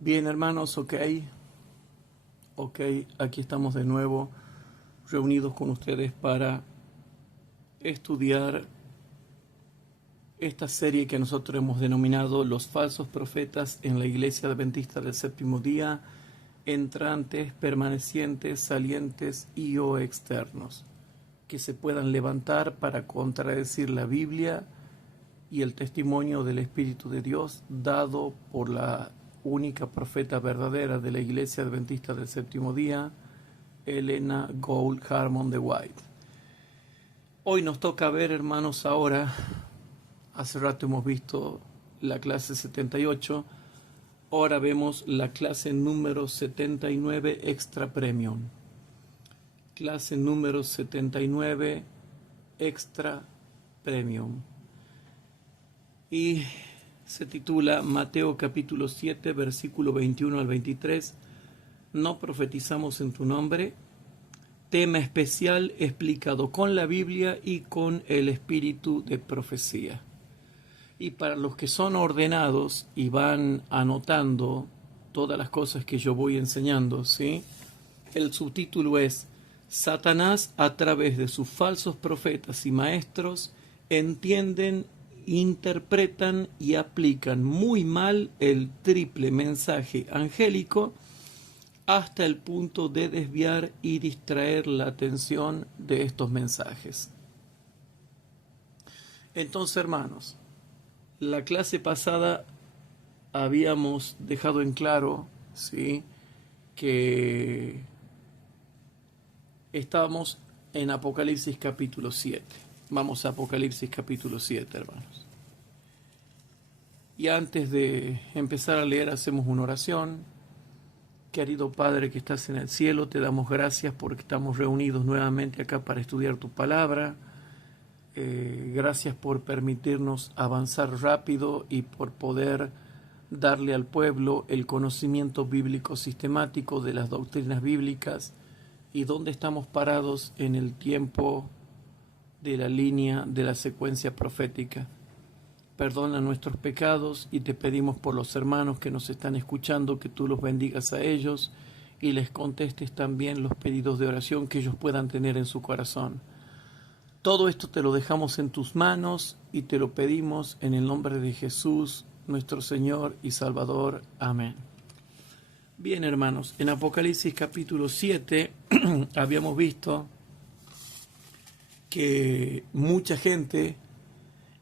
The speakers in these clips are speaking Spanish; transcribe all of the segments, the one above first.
Bien, hermanos, ok, aquí estamos de nuevo reunidos con ustedes para estudiar esta serie que nosotros hemos denominado Los falsos profetas en la Iglesia Adventista del Séptimo Día, entrantes, permanecientes, salientes y o externos, que se puedan levantar para contradecir la Biblia y el testimonio del Espíritu de Dios dado por la única profeta verdadera de la Iglesia Adventista del Séptimo Día, Helena Gould Harmon de White. Hoy nos toca ver, hermanos, hace rato hemos visto la clase 78, ahora vemos la clase número 79 Extra Premium. Clase número 79 Extra Premium. Y se titula Mateo capítulo 7, versículo 21 al 23. No profetizamos en tu nombre. Tema especial explicado con la Biblia y con el espíritu de profecía. Y para los que son ordenados y van anotando todas las cosas que yo voy enseñando, ¿sí? El subtítulo es Satanás a través de sus falsos profetas y maestros entienden, interpretan y aplican muy mal el triple mensaje angélico hasta el punto de desviar y distraer la atención de estos mensajes. Entonces, hermanos, la clase pasada habíamos dejado en claro, ¿sí?, que estábamos en Apocalipsis capítulo 7. Vamos a Apocalipsis capítulo 7, hermanos. Y antes de empezar a leer, hacemos una oración. Querido Padre que estás en el cielo, te damos gracias porque estamos reunidos nuevamente acá para estudiar tu palabra. Gracias por permitirnos avanzar rápido y por poder darle al pueblo el conocimiento bíblico sistemático de las doctrinas bíblicas y dónde estamos parados en el tiempo de la línea de la secuencia profética. Perdona nuestros pecados y te pedimos por los hermanos que nos están escuchando que tú los bendigas a ellos y les contestes también los pedidos de oración que ellos puedan tener en su corazón. Todo esto te lo dejamos en tus manos y te lo pedimos en el nombre de Jesús, nuestro Señor y Salvador. Amén. Bien, hermanos, en Apocalipsis capítulo 7 habíamos visto que mucha gente,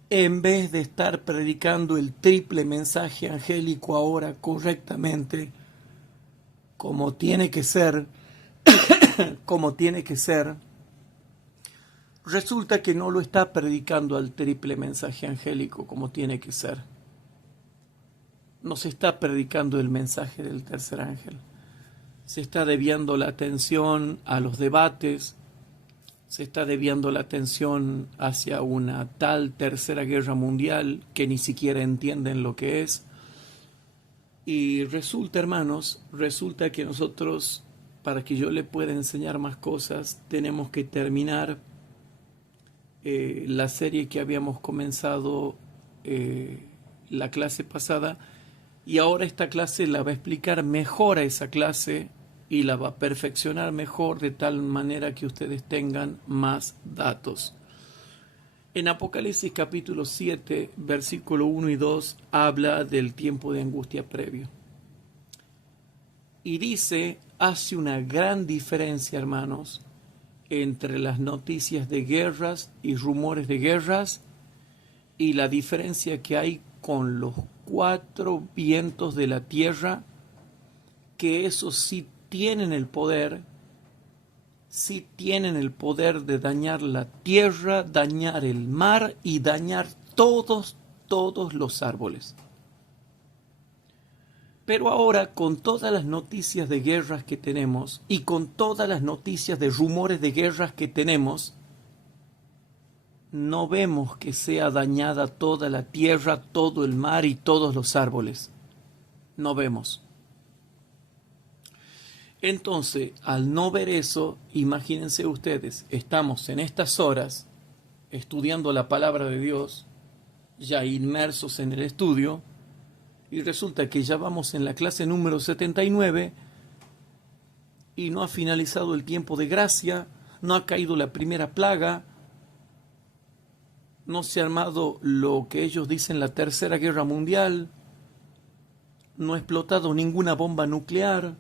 en vez de estar predicando el triple mensaje angélico ahora correctamente, como tiene que ser, resulta que no lo está predicando al triple mensaje angélico como tiene que ser. No se está predicando el mensaje del tercer ángel. Se está desviando la atención a los debates, se está desviando la atención hacia una tal tercera guerra mundial que ni siquiera entienden lo que es. Y resulta, hermanos, que nosotros, para que yo le pueda enseñar más cosas, tenemos que terminar la serie que habíamos comenzado la clase pasada, y ahora esta clase la va a explicar mejor a esa clase y la va a perfeccionar mejor de tal manera que ustedes tengan más datos. En Apocalipsis capítulo 7, versículo 1 y 2, habla del tiempo de angustia previo. Y dice, hace una gran diferencia, hermanos, entre las noticias de guerras y rumores de guerras y la diferencia que hay con los 4 vientos de la tierra, que esos sí tienen el poder de dañar la tierra, dañar el mar y dañar todos los árboles. Pero ahora, con todas las noticias de guerras que tenemos y con todas las noticias de rumores de guerras que tenemos, no vemos que sea dañada toda la tierra, todo el mar y todos los árboles. No vemos. Entonces, al no ver eso, imagínense ustedes, estamos en estas horas estudiando la palabra de Dios, ya inmersos en el estudio, Y resulta que ya vamos en la clase número 79 y no ha finalizado el tiempo de gracia, no ha caído la primera plaga, no se ha armado lo que ellos dicen la Tercera Guerra Mundial, no ha explotado ninguna bomba nuclear,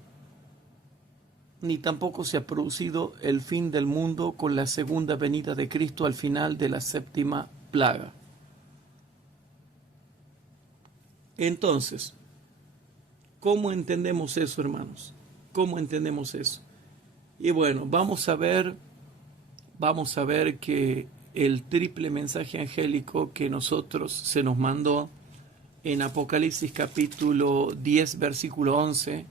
ni tampoco se ha producido el fin del mundo con la segunda venida de Cristo al final de la séptima plaga. Entonces, ¿cómo entendemos eso, hermanos? ¿Cómo entendemos eso? Y bueno, vamos a ver que el triple mensaje angélico que nosotros se nos mandó en Apocalipsis capítulo 10, versículo 11.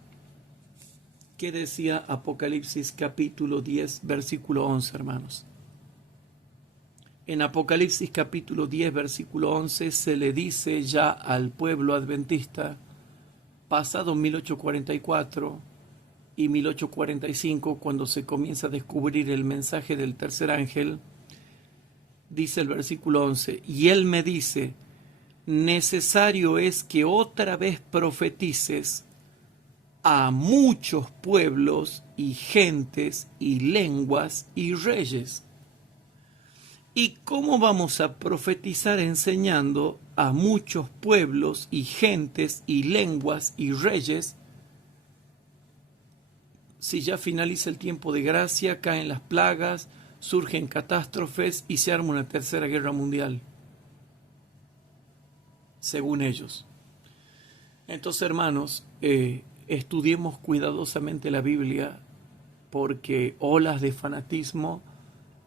¿Qué decía Apocalipsis capítulo 10, versículo 11, hermanos? En Apocalipsis capítulo 10, versículo 11 se le dice ya al pueblo adventista, pasado 1844 y 1845, cuando se comienza a descubrir el mensaje del tercer ángel, dice el versículo 11, y él me dice, necesario es que otra vez profetices a muchos pueblos y gentes y lenguas y reyes. ¿Y cómo vamos a profetizar enseñando a muchos pueblos y gentes y lenguas y reyes si ya finaliza el tiempo de gracia, caen las plagas, surgen catástrofes y se arma una tercera guerra mundial? Según ellos. Entonces, hermanos, estudiemos cuidadosamente la Biblia, porque olas de fanatismo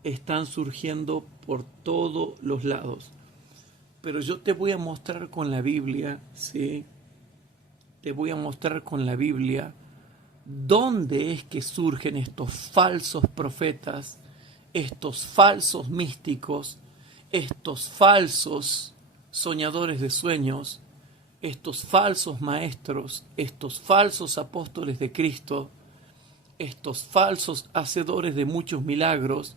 están surgiendo por todos los lados. Pero yo te voy a mostrar con la Biblia, ¿sí? Te voy a mostrar con la Biblia dónde es que surgen estos falsos profetas, estos falsos místicos, estos falsos soñadores de sueños, estos falsos maestros, estos falsos apóstoles de Cristo, estos falsos hacedores de muchos milagros,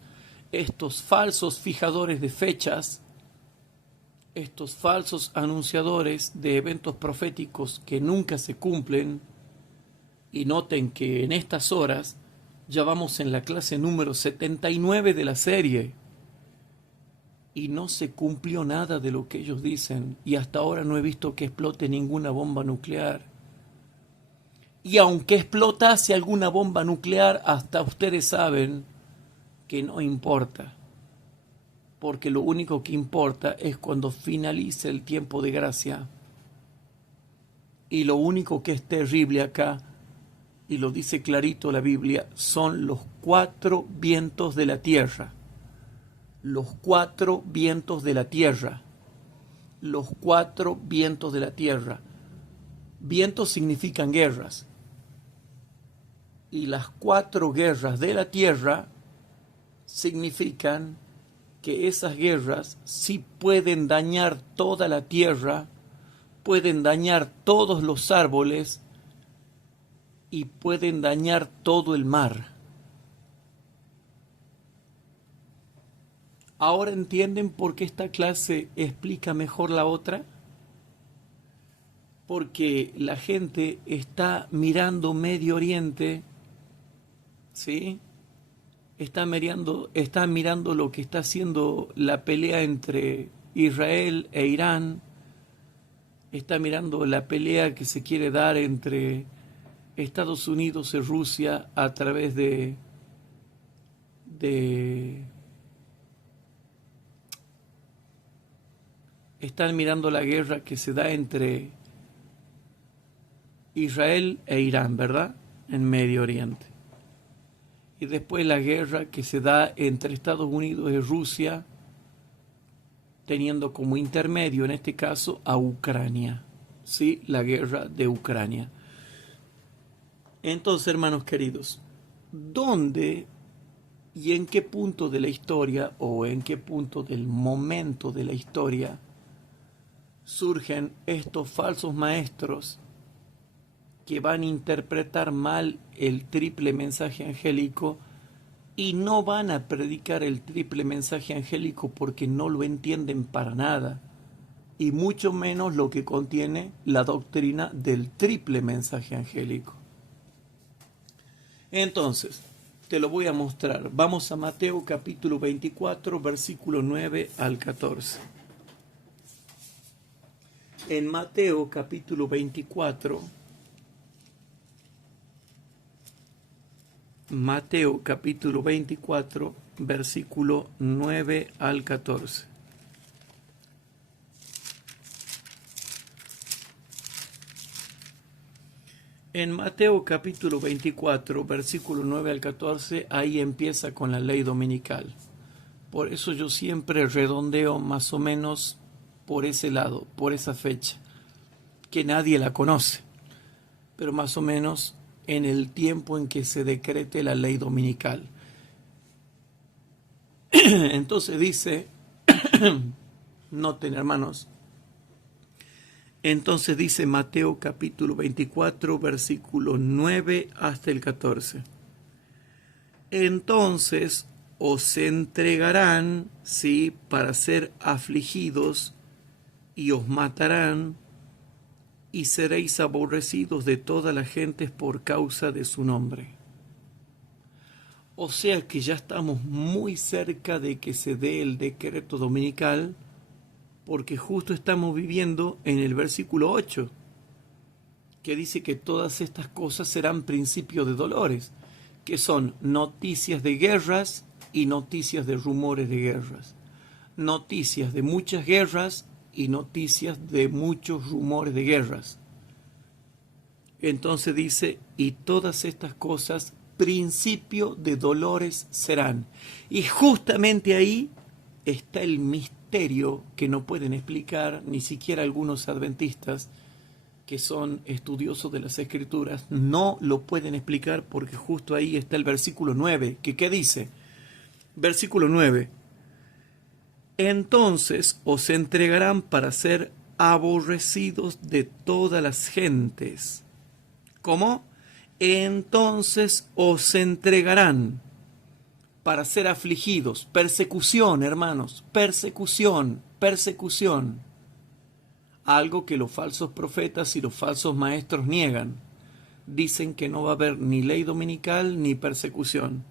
estos falsos fijadores de fechas, estos falsos anunciadores de eventos proféticos que nunca se cumplen. Y noten que en estas horas ya vamos en la clase número 79 de la serie y no se cumplió nada de lo que ellos dicen, y hasta ahora no he visto que explote ninguna bomba nuclear. Y aunque explotase alguna bomba nuclear, hasta ustedes saben que no importa, porque lo único que importa es cuando finalice el tiempo de gracia. Y lo único que es terrible acá, y lo dice clarito la Biblia, son los 4 vientos de la tierra. Los 4 vientos de la tierra. Los 4 vientos de la tierra. Vientos significan guerras. Y las 4 guerras de la tierra significan que esas guerras sí pueden dañar toda la tierra, pueden dañar todos los árboles y pueden dañar todo el mar. ¿Ahora entienden por qué esta clase explica mejor la otra? Porque la gente está mirando Medio Oriente, ¿sí? Está mirando lo que está haciendo la pelea entre Israel e Irán, está mirando la pelea que se quiere dar entre Estados Unidos y Rusia a través de están mirando la guerra que se da entre Israel e Irán, ¿verdad? En Medio Oriente. Y después la guerra que se da entre Estados Unidos y Rusia, teniendo como intermedio, en este caso, a Ucrania. ¿Sí? La guerra de Ucrania. Entonces, hermanos queridos, ¿dónde y en qué punto de la historia o en qué punto del momento de la historia surgen estos falsos maestros que van a interpretar mal el triple mensaje angélico y no van a predicar el triple mensaje angélico porque no lo entienden para nada y mucho menos lo que contiene la doctrina del triple mensaje angélico. Entonces, te lo voy a mostrar. Vamos a Mateo capítulo 24, versículo 9 al 14. En Mateo capítulo 24, versículo 9 al 14. En Mateo capítulo 24, versículo 9 al 14, ahí empieza con la ley dominical. Por eso yo siempre redondeo más o menos por ese lado, por esa fecha, que nadie la conoce, pero más o menos en el tiempo en que se decrete la ley dominical. Entonces dice, noten hermanos, entonces dice Mateo capítulo 24, versículo 9 hasta el 14. Entonces os entregarán, sí, para ser afligidos, y os matarán, y seréis aborrecidos de todas las gentes por causa de su nombre. O sea que ya estamos muy cerca de que se dé el decreto dominical, porque justo estamos viviendo en el versículo 8, que dice que todas estas cosas serán principio de dolores, que son noticias de guerras y noticias de rumores de guerras, noticias de muchas guerras y noticias de muchos rumores de guerras. Entonces dice, y todas estas cosas principio de dolores serán. Y justamente ahí está el misterio que no pueden explicar ni siquiera algunos adventistas que son estudiosos de las Escrituras, no lo pueden explicar, porque justo ahí está el versículo 9, que ¿qué dice? Versículo 9. Entonces os entregarán para ser aborrecidos de todas las gentes. ¿Cómo? Entonces os entregarán para ser afligidos. Persecución, hermanos, persecución, persecución. Algo que los falsos profetas y los falsos maestros niegan. Dicen que no va a haber ni ley dominical ni persecución.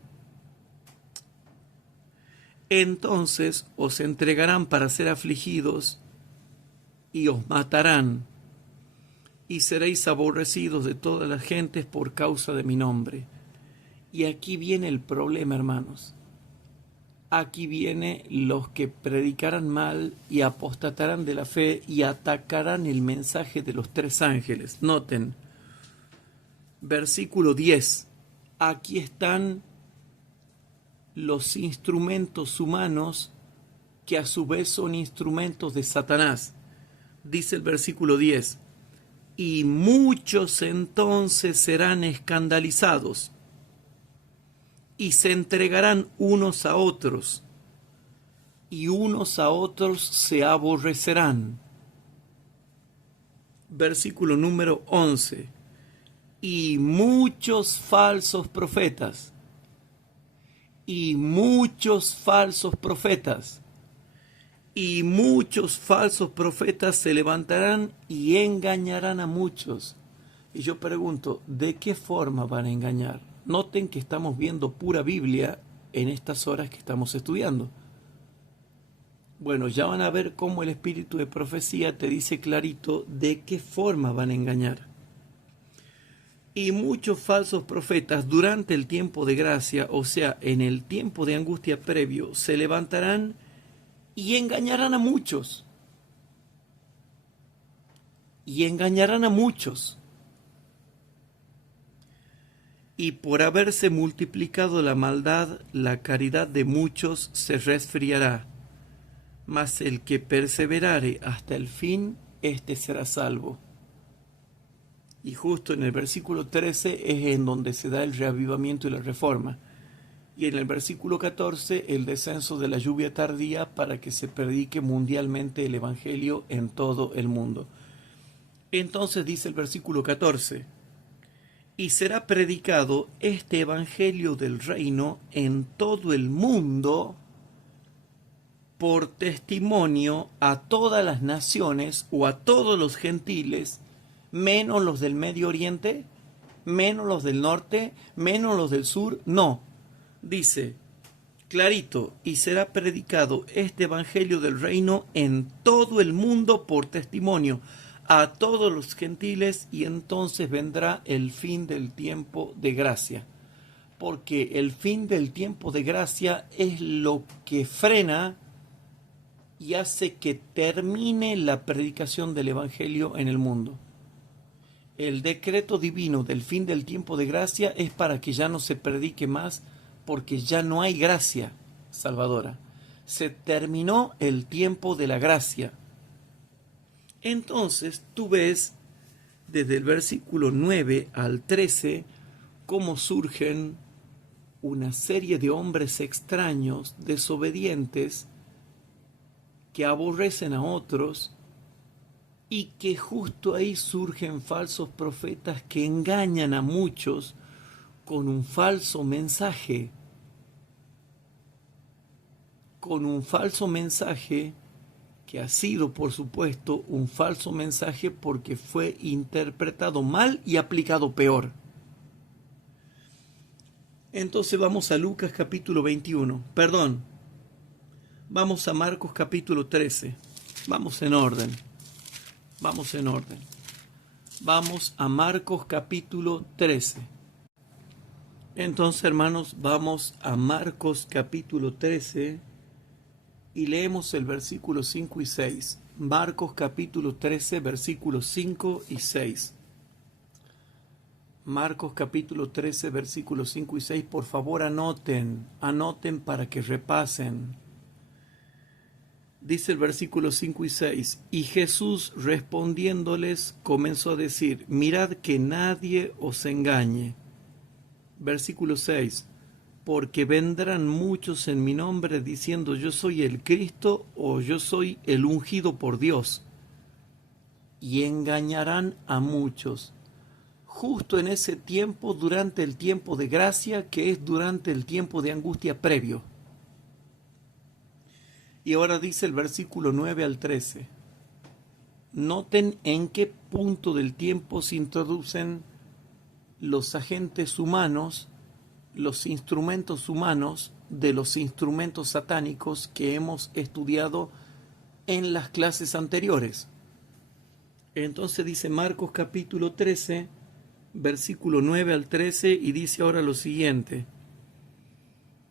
Entonces os entregarán para ser afligidos y os matarán, y seréis aborrecidos de todas las gentes por causa de mi nombre. Y aquí viene el problema, hermanos. Aquí viene los que predicarán mal y apostatarán de la fe y atacarán el mensaje de los tres ángeles. Noten, versículo 10. Aquí están los instrumentos humanos que a su vez son instrumentos de Satanás. Dice el versículo 10. Y muchos entonces serán escandalizados y se entregarán unos a otros, y unos a otros se aborrecerán. Versículo número 11. Y muchos falsos profetas, y muchos falsos profetas, y muchos falsos profetas se levantarán y engañarán a muchos. Y yo pregunto, ¿de qué forma van a engañar? Noten que estamos viendo pura Biblia en estas horas que estamos estudiando. Bueno, ya van a ver cómo el espíritu de profecía te dice clarito de qué forma van a engañar. Y muchos falsos profetas durante el tiempo de gracia, o sea, en el tiempo de angustia previo, se levantarán y engañarán a muchos. Y engañarán a muchos. Y por haberse multiplicado la maldad, la caridad de muchos se resfriará. Mas el que perseverare hasta el fin, éste será salvo. Y justo en el versículo 13 es en donde se da el reavivamiento y la reforma. Y en el versículo 14, el descenso de la lluvia tardía para que se predique mundialmente el Evangelio en todo el mundo. Entonces dice el versículo 14, y será predicado este Evangelio del reino en todo el mundo por testimonio a todas las naciones o a todos los gentiles, menos los del Medio Oriente, menos los del norte, menos los del sur. No, dice clarito, y será predicado este evangelio del reino en todo el mundo por testimonio a todos los gentiles, y entonces vendrá el fin del tiempo de gracia. Porque el fin del tiempo de gracia es lo que frena y hace que termine la predicación del evangelio en el mundo. El decreto divino del fin del tiempo de gracia es para que ya no se predique más, porque ya no hay gracia salvadora. Se terminó el tiempo de la gracia. Entonces tú ves desde el versículo 9 al 13 cómo surgen una serie de hombres extraños, desobedientes, que aborrecen a otros, y que justo ahí surgen falsos profetas que engañan a muchos con un falso mensaje, que ha sido, por supuesto, un falso mensaje porque fue interpretado mal y aplicado peor. Entonces vamos a Lucas capítulo 21, vamos a Marcos capítulo 13, vamos en orden. Vamos a Marcos capítulo 13. Entonces, hermanos, vamos a Marcos capítulo 13 y leemos el versículo 5 y 6. Marcos capítulo 13, versículos 5 y 6. Marcos capítulo 13, versículos 5 y 6. Por favor, anoten para que repasen. Dice el versículo 5 y 6, y Jesús respondiéndoles comenzó a decir, mirad que nadie os engañe. Versículo 6, porque vendrán muchos en mi nombre diciendo yo soy el Cristo o yo soy el ungido por Dios, y engañarán a muchos. Justo en ese tiempo, durante el tiempo de gracia, que es durante el tiempo de angustia previo. Y ahora dice el versículo 9 al 13. Noten en qué punto del tiempo se introducen los agentes humanos, los instrumentos humanos de los instrumentos satánicos que hemos estudiado en las clases anteriores. Entonces dice Marcos capítulo 13, versículo 9 al 13, y dice ahora lo siguiente.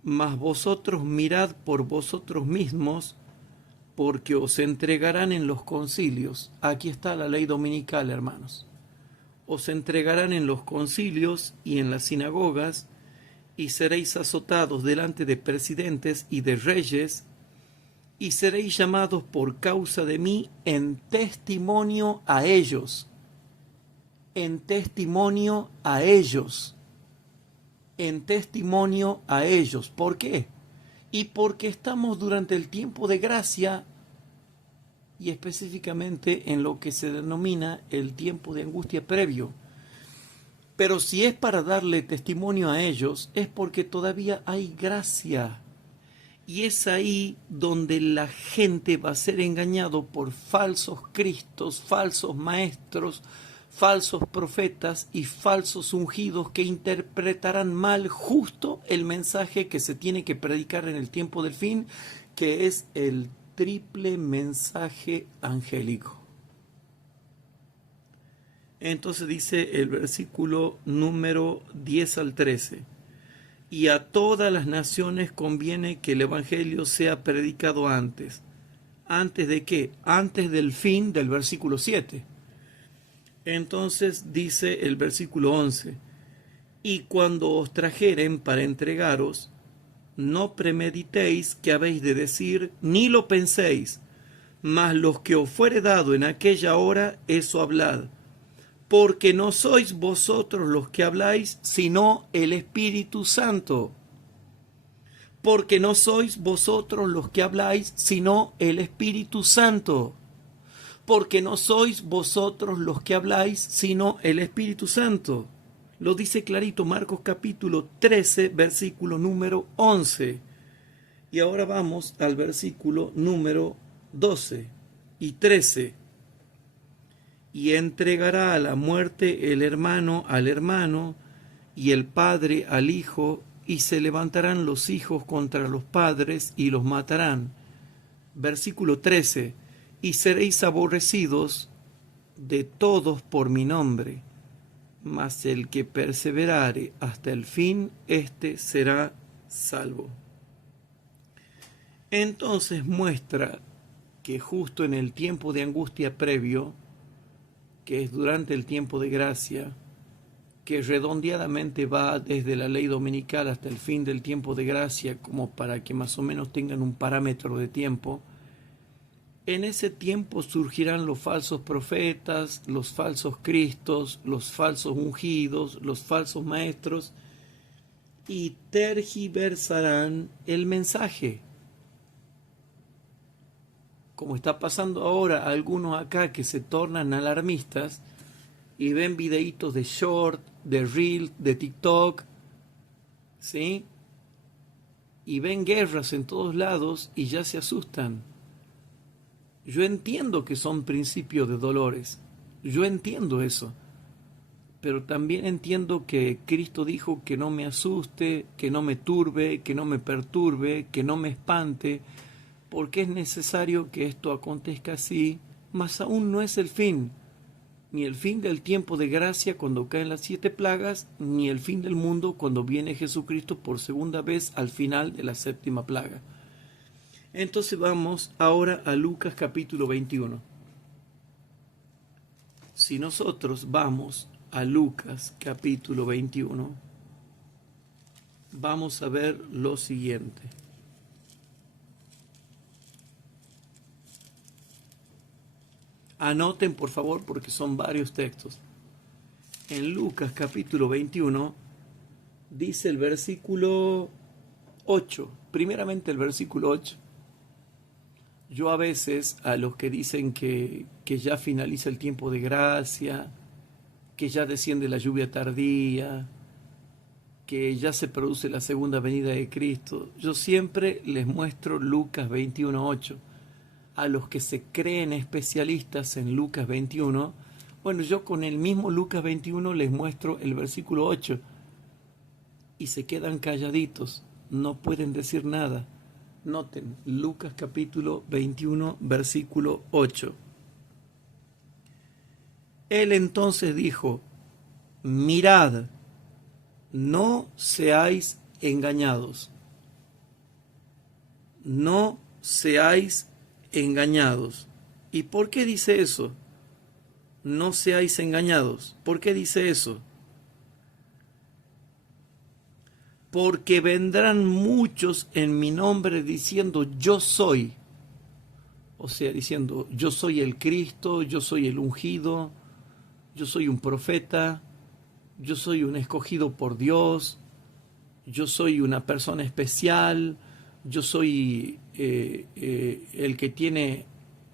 Mas vosotros mirad por vosotros mismos, porque os entregarán en los concilios. Aquí está la ley dominical, hermanos. Os entregarán en los concilios y en las sinagogas, y seréis azotados delante de presidentes y de reyes, y seréis llamados por causa de mí en testimonio a ellos. En testimonio a ellos. En testimonio a ellos. ¿Por qué? Y porque estamos durante el tiempo de gracia y específicamente en lo que se denomina el tiempo de angustia previo. Pero si es para darle testimonio a ellos, es porque todavía hay gracia. Y es ahí donde la gente va a ser engañado por falsos cristos, falsos maestros, falsos profetas y falsos ungidos que interpretarán mal justo el mensaje que se tiene que predicar en el tiempo del fin, que es el triple mensaje angélico. Entonces dice el versículo número 10 al 13. Y a todas las naciones conviene que el evangelio sea predicado antes. ¿Antes de qué? Antes del fin del versículo 7. Entonces dice el versículo 11, y cuando os trajeren para entregaros, no premeditéis qué habéis de decir, ni lo penséis, mas los que os fuere dado en aquella hora, eso hablad, porque no sois vosotros los que habláis, sino el Espíritu Santo. Porque no sois vosotros los que habláis, sino el Espíritu Santo. Porque no sois vosotros los que habláis, sino el Espíritu Santo. Lo dice clarito Marcos capítulo 13, versículo número 11. Y ahora vamos al versículo número 12 y 13. Y entregará a la muerte el hermano al hermano, y el padre al hijo, y se levantarán los hijos contra los padres y los matarán. Versículo 13. Y seréis aborrecidos de todos por mi nombre, mas el que perseverare hasta el fin, éste será salvo. Entonces muestra que justo en el tiempo de angustia previo, que es durante el tiempo de gracia, que redondeadamente va desde la ley dominical hasta el fin del tiempo de gracia, como para que más o menos tengan un parámetro de tiempo, en ese tiempo surgirán los falsos profetas, los falsos cristos, los falsos ungidos, los falsos maestros, y tergiversarán el mensaje. Como está pasando ahora a algunos acá que se tornan alarmistas y ven videitos de short, de reel, de TikTok, ¿sí? Y ven guerras en todos lados y ya se asustan. Yo entiendo que son principios de dolores, yo entiendo eso, pero también entiendo que Cristo dijo que no me asuste, que no me turbe, que no me perturbe, que no me espante, porque es necesario que esto acontezca así, mas aún no es el fin, ni el fin del tiempo de gracia cuando caen las 7 plagas, ni el fin del mundo cuando viene Jesucristo por segunda vez al final de la 7ª plaga. Entonces vamos ahora a Lucas capítulo 21. Si nosotros vamos a Lucas capítulo 21, vamos a ver lo siguiente. Anoten por favor porque son varios textos. En Lucas capítulo 21 dice el versículo 8, primeramente el versículo 8. Yo a veces a los que dicen que ya finaliza el tiempo de gracia, que ya desciende la lluvia tardía, que ya se produce la segunda venida de Cristo, yo siempre les muestro Lucas 21:8. A los que se creen especialistas en Lucas 21, bueno, yo con el mismo Lucas 21 les muestro el versículo 8 y se quedan calladitos, no pueden decir nada. Noten, Lucas capítulo 21, versículo 8. Él entonces dijo, mirad, no seáis engañados. No seáis engañados. ¿Y por qué dice eso? No seáis engañados. ¿Por qué dice eso? Porque vendrán muchos en mi nombre diciendo yo soy. O sea, diciendo yo soy el Cristo, yo soy el ungido, yo soy un profeta, yo soy un escogido por Dios, yo soy una persona especial, yo soy el que tiene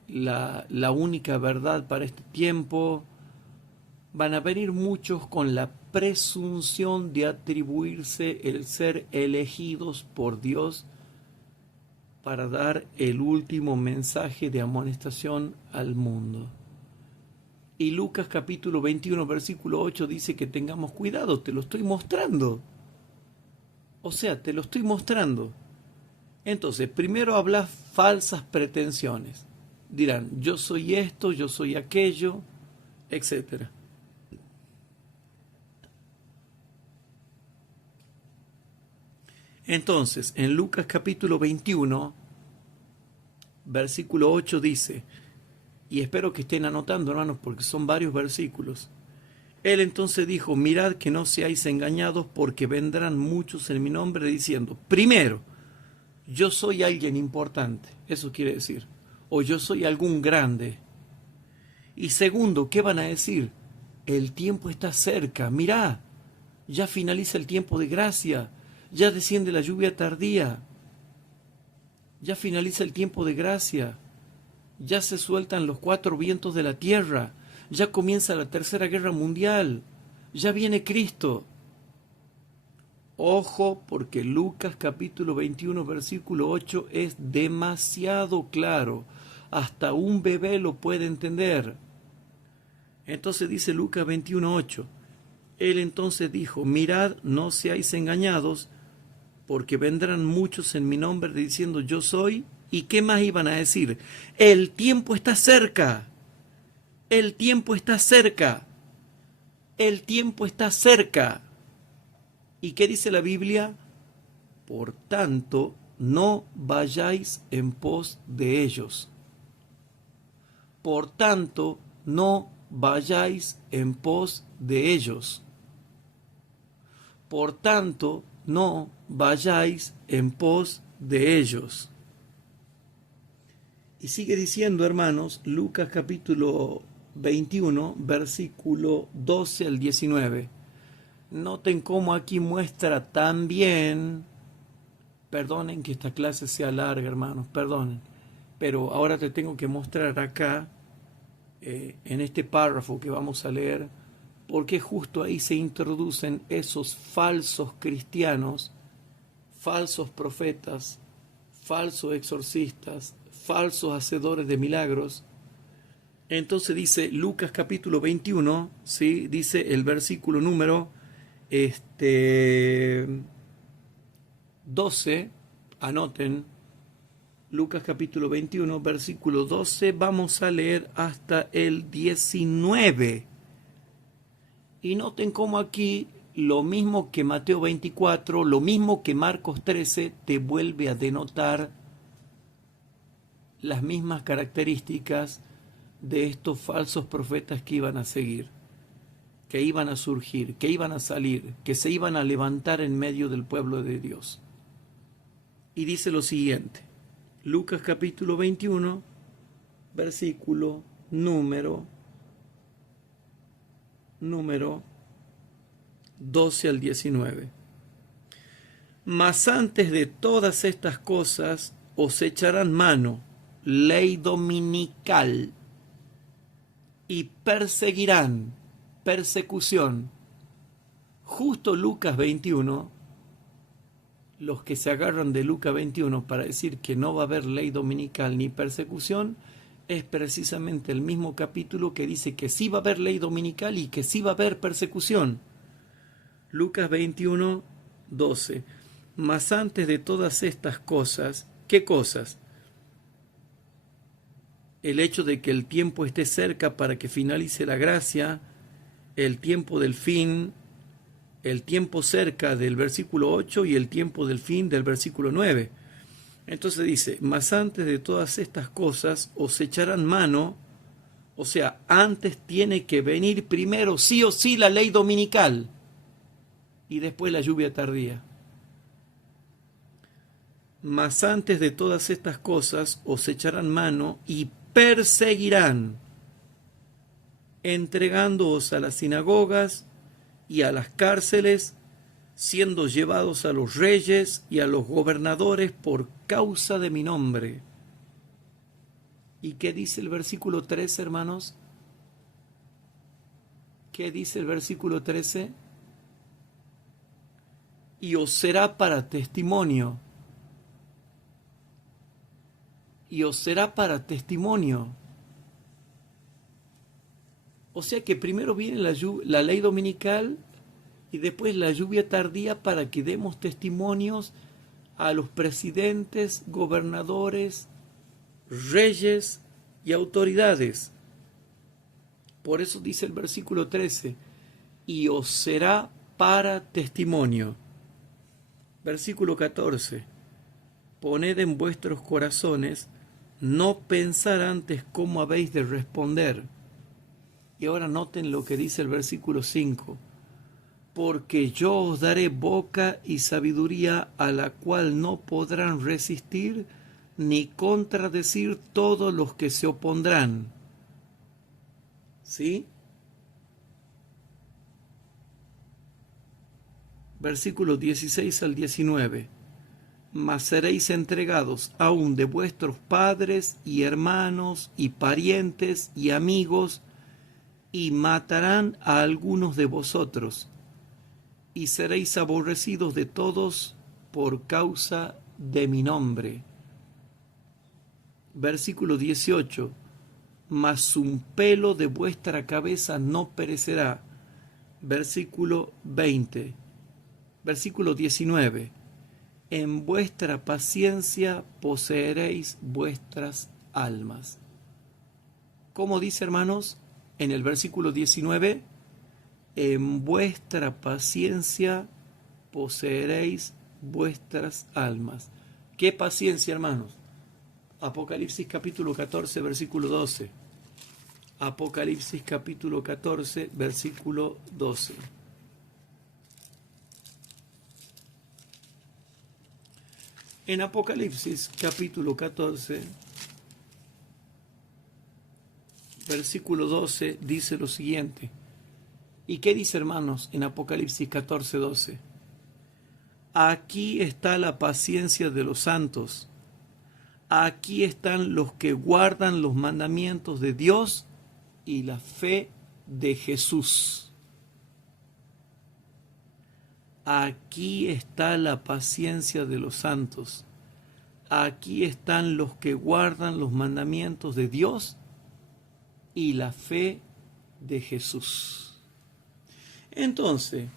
la única verdad para este tiempo. Van a venir muchos con la presunción de atribuirse el ser elegidos por Dios para dar el último mensaje de amonestación al mundo. Y Lucas capítulo 21, versículo 8 dice que tengamos cuidado, te lo estoy mostrando. O sea, te lo estoy mostrando. Entonces, primero hablas falsas pretensiones. Dirán, yo soy esto, yo soy aquello, etcétera. Entonces, en Lucas capítulo 21, versículo 8 dice, y espero que estén anotando, hermanos, porque son varios versículos. Él entonces dijo, mirad que no seáis engañados, porque vendrán muchos en mi nombre diciendo, primero, yo soy alguien importante, eso quiere decir, o yo soy algún grande. Y segundo, ¿qué van a decir? El tiempo está cerca, mirá, ya finaliza el tiempo de gracia, ya desciende la lluvia tardía, ya finaliza el tiempo de gracia, ya se sueltan los 4 vientos de la tierra, ya comienza la tercera guerra mundial, ya viene Cristo. Ojo, porque Lucas capítulo 21, versículo 8 es demasiado claro. Hasta un bebé lo puede entender. Entonces dice Lucas 21, 8. Él entonces dijo, mirad, no seáis engañados, porque vendrán muchos en mi nombre diciendo yo soy. ¿Y qué más iban a decir? El tiempo está cerca. El tiempo está cerca. El tiempo está cerca. ¿Y qué dice la Biblia? Por tanto, no vayáis en pos de ellos. Por tanto, no vayáis en pos de ellos. Por tanto, no vayáis en pos de ellos. Y sigue diciendo, hermanos, Lucas capítulo 21, versículo 12 al 19. Noten cómo aquí muestra también, perdonen que esta clase sea larga, hermanos, perdonen, pero ahora te tengo que mostrar acá, en este párrafo que vamos a leer, porque justo ahí se introducen esos falsos cristianos, falsos profetas, falsos exorcistas, falsos hacedores de milagros. Entonces dice Lucas capítulo 21, ¿sí? Dice el versículo número 12, anoten, Lucas capítulo 21, versículo 12, vamos a leer hasta el 19. Y noten cómo aquí, lo mismo que Mateo 24, lo mismo que Marcos 13, te vuelve a denotar las mismas características de estos falsos profetas que iban a seguir, que iban a surgir, que iban a salir, que se iban a levantar en medio del pueblo de Dios. Y dice lo siguiente, Lucas capítulo 21, versículo número 12 al 19. Mas antes de todas estas cosas os echarán mano, ley dominical, y perseguirán, persecución. Justo Lucas 21, los que se agarran de Lucas 21 para decir que no va a haber ley dominical ni persecución, es precisamente el mismo capítulo que dice que sí va a haber ley dominical y que sí va a haber persecución. Lucas 21, 12. Mas antes de todas estas cosas, ¿qué cosas? El hecho de que el tiempo esté cerca para que finalice la gracia, el tiempo del fin, el tiempo cerca del versículo 8 y el tiempo del fin del versículo 9. Entonces dice, mas antes de todas estas cosas os echarán mano, o sea, antes tiene que venir primero sí o sí la ley dominical y después la lluvia tardía. Mas antes de todas estas cosas os echarán mano y perseguirán, entregándoos a las sinagogas y a las cárceles, siendo llevados a los reyes y a los gobernadores por causa de mi nombre. ¿Y qué dice el versículo 13, hermanos? ¿Qué dice el versículo 13? Y os será para testimonio. Y os será para testimonio. O sea que primero viene la ley dominical y después la lluvia tardía para que demos testimonios a los presidentes, gobernadores, reyes y autoridades. Por eso dice el versículo 13, y os será para testimonio. Versículo 14, poned en vuestros corazones no pensar antes cómo habéis de responder. Y ahora noten lo que dice el versículo 5. Porque yo os daré boca y sabiduría a la cual no podrán resistir ni contradecir todos los que se opondrán. ¿Sí? Versículos 16 al 19. Mas seréis entregados aún de vuestros padres y hermanos y parientes y amigos, y matarán a algunos de vosotros, y seréis aborrecidos de todos por causa de mi nombre. Versículo 18. Mas un pelo de vuestra cabeza no perecerá. Versículo 20. Versículo 19. En vuestra paciencia poseeréis vuestras almas. ¿Cómo dice, hermanos? En el versículo 19. En vuestra paciencia poseeréis vuestras almas. ¿Qué paciencia, hermanos? Apocalipsis capítulo 14, versículo 12. Apocalipsis capítulo 14, versículo 12. En Apocalipsis capítulo 14, versículo 12, dice lo siguiente. ¿Y qué dice, hermanos, en Apocalipsis 14, 12? Aquí está la paciencia de los santos. Aquí están los que guardan los mandamientos de Dios y la fe de Jesús. Aquí está la paciencia de los santos. Aquí están los que guardan los mandamientos de Dios y la fe de Jesús. Entonces,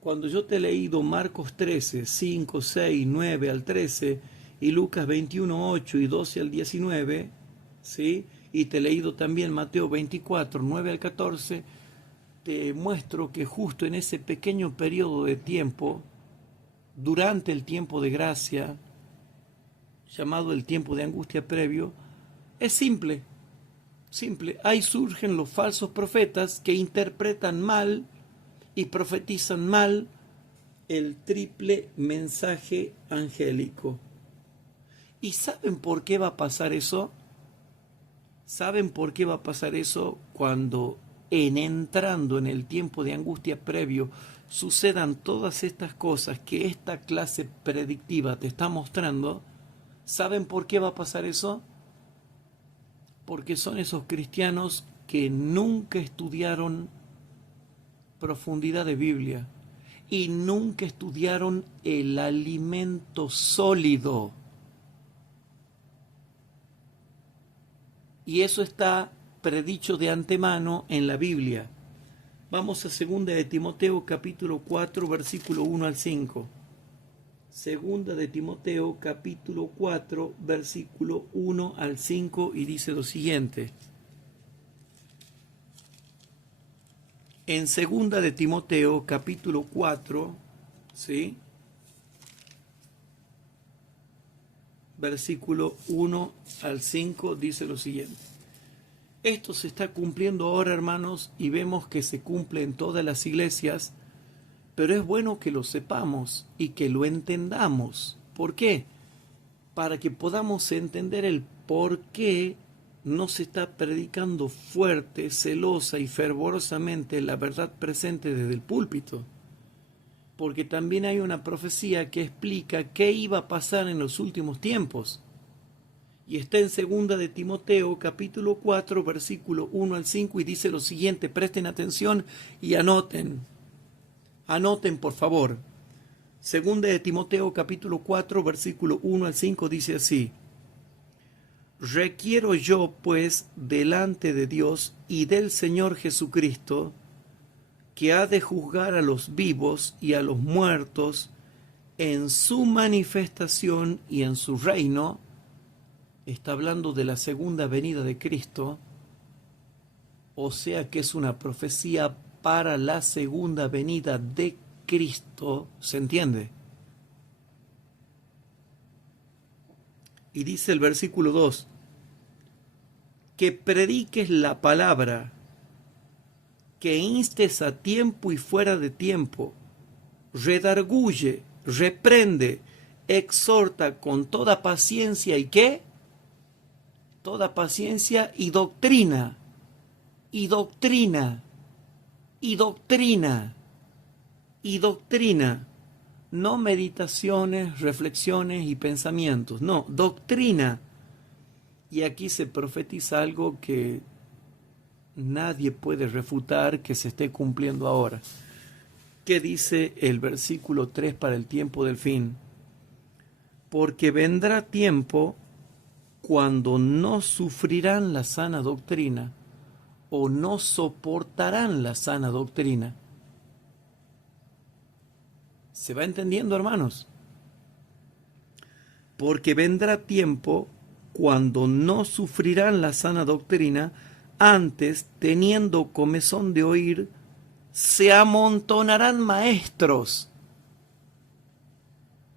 cuando yo te he leído Marcos 13, 5, 6, 9 al 13 y Lucas 21, 8 y 12 al 19, ¿sí? Y te he leído también Mateo 24, 9 al 14, te muestro que justo en ese pequeño periodo de tiempo, durante el tiempo de gracia, llamado el tiempo de angustia previo, es simple. Ahí surgen los falsos profetas que interpretan mal y profetizan mal el triple mensaje angélico. ¿Y saben por qué va a pasar eso? ¿Saben por qué va a pasar eso cuando entrando en el tiempo de angustia previo sucedan todas estas cosas que esta clase predictiva te está mostrando? ¿Saben por qué va a pasar eso? Porque son esos cristianos que nunca estudiaron profundidad de Biblia y nunca estudiaron el alimento sólido. Y eso está predicho de antemano en la Biblia. Vamos a 2 de Timoteo capítulo 4 versículo 1 al 5. 2 de Timoteo capítulo 4 versículo 1 al 5 y dice lo siguiente. En 2 de Timoteo capítulo 4, ¿sí? Versículo 1 al 5 dice lo siguiente. Esto se está cumpliendo ahora, hermanos, y vemos que se cumple en todas las iglesias, pero es bueno que lo sepamos y que lo entendamos. ¿Por qué? Para que podamos entender el por qué no se está predicando fuerte, celosa y fervorosamente la verdad presente desde el púlpito. Porque también hay una profecía que explica qué iba a pasar en los últimos tiempos. Y está en 2 de Timoteo, capítulo 4, versículo 1 al 5, y dice lo siguiente, presten atención y anoten. Anoten, por favor. 2 de Timoteo, capítulo 4, versículo 1 al 5, dice así. Requiero yo, pues, delante de Dios y del Señor Jesucristo, que ha de juzgar a los vivos y a los muertos en su manifestación y en su reino. Está hablando de la segunda venida de Cristo, o sea que es una profecía para la segunda venida de Cristo, ¿se entiende? Y dice el versículo 2, que prediques la palabra, que instes a tiempo y fuera de tiempo, redarguye, reprende, exhorta con toda paciencia, ¿y qué? Toda paciencia y doctrina, y doctrina, y doctrina, y doctrina. No meditaciones, reflexiones y pensamientos, no, doctrina. Y aquí se profetiza algo que nadie puede refutar que se esté cumpliendo ahora. ¿Qué dice el versículo 3 para el tiempo del fin? Porque vendrá tiempo cuando no sufrirán la sana doctrina o no soportarán la sana doctrina. ¿Se va entendiendo, hermanos? Porque vendrá tiempo cuando no sufrirán la sana doctrina, antes, teniendo comezón de oír, se amontonarán maestros.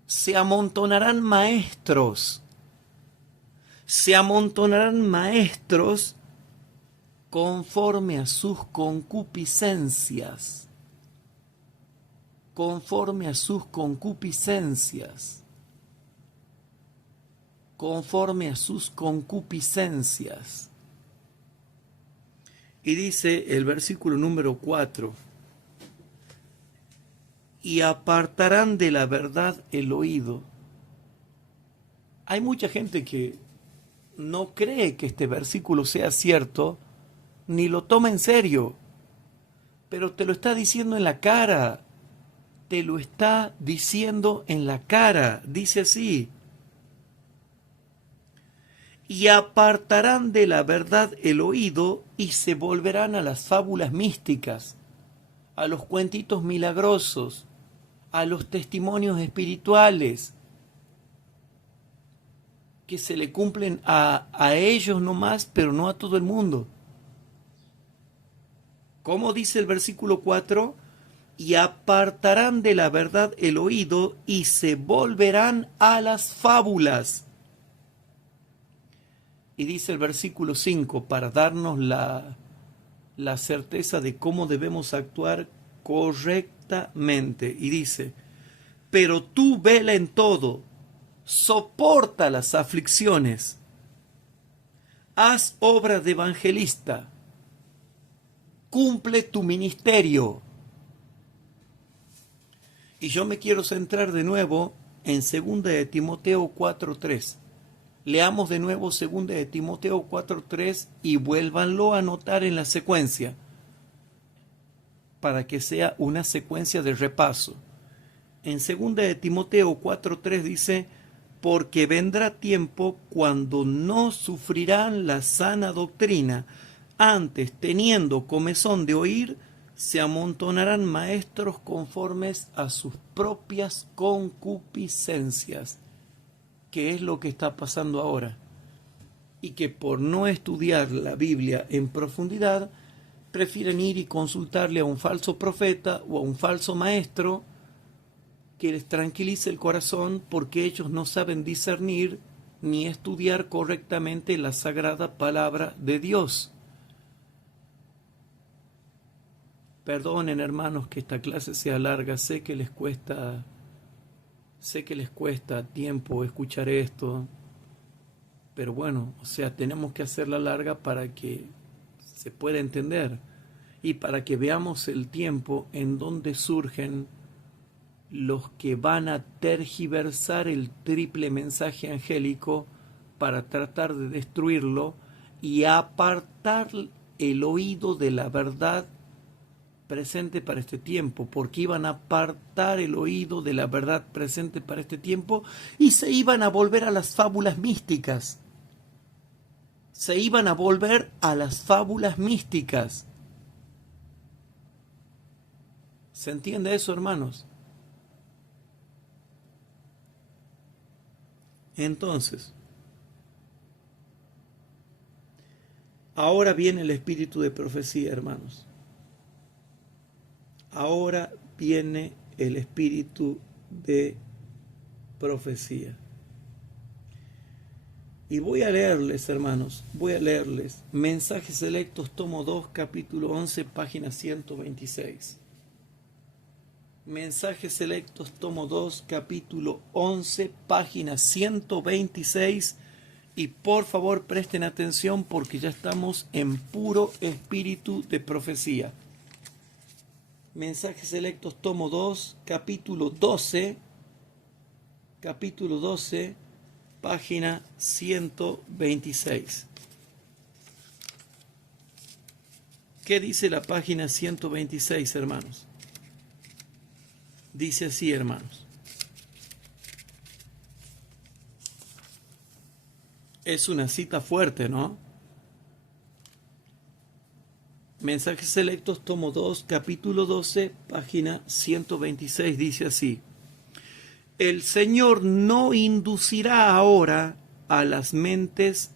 Se amontonarán maestros. Se amontonarán maestros conforme a sus concupiscencias. Conforme a sus concupiscencias. Conforme a sus concupiscencias. Y dice el versículo número 4, y apartarán de la verdad el oído. Hay mucha gente que no cree que este versículo sea cierto, ni lo toma en serio, pero te lo está diciendo en la cara, te lo está diciendo en la cara, dice así, y apartarán de la verdad el oído y se volverán a las fábulas místicas, a los cuentitos milagrosos, a los testimonios espirituales, que se le cumplen a ellos nomás, pero no a todo el mundo. ¿Cómo dice el versículo 4? Y apartarán de la verdad el oído y se volverán a las fábulas. Y dice el versículo 5, para darnos la certeza de cómo debemos actuar correctamente. Y dice, pero tú vela en todo, soporta las aflicciones, haz obra de evangelista, cumple tu ministerio. Y yo me quiero centrar de nuevo en 2 de Timoteo 4:3. Leamos de nuevo 2 de Timoteo 4:3 y vuélvanlo a anotar en la secuencia, para que sea una secuencia de repaso. En 2 de Timoteo 4:3 dice, porque vendrá tiempo cuando no sufrirán la sana doctrina, antes, teniendo comezón de oír, se amontonarán maestros conformes a sus propias concupiscencias, que es lo que está pasando ahora, y que por no estudiar la Biblia en profundidad, prefieren ir y consultarle a un falso profeta o a un falso maestro que les tranquilice el corazón, porque ellos no saben discernir ni estudiar correctamente la sagrada palabra de Dios. Perdonen, hermanos, que esta clase sea larga, sé que les cuesta tiempo escuchar esto, pero bueno, o sea, tenemos que hacerla larga para que se pueda entender y para que veamos el tiempo en donde surgen los que van a tergiversar el triple mensaje angélico para tratar de destruirlo y apartar el oído de la verdad presente para este tiempo, porque iban a apartar el oído de la verdad presente para este tiempo y se iban a volver a las fábulas místicas. Se iban a volver a las fábulas místicas. ¿Se entiende eso, hermanos? Entonces, ahora viene el espíritu de profecía, hermanos. Ahora viene el espíritu de profecía. Y voy a leerles, hermanos, Mensajes Selectos, tomo 2, capítulo 11, página 126. Mensajes Selectos, tomo 2, capítulo 11, página 126. Y por favor presten atención porque ya estamos en puro espíritu de profecía. Mensajes Selectos, tomo 2, capítulo 12, página 126. ¿Qué dice la página 126, hermanos? Dice así, hermanos. Es una cita fuerte, ¿no? Mensajes selectos, tomo 2, capítulo 12, página 126, dice así. El Señor no inducirá ahora a las mentes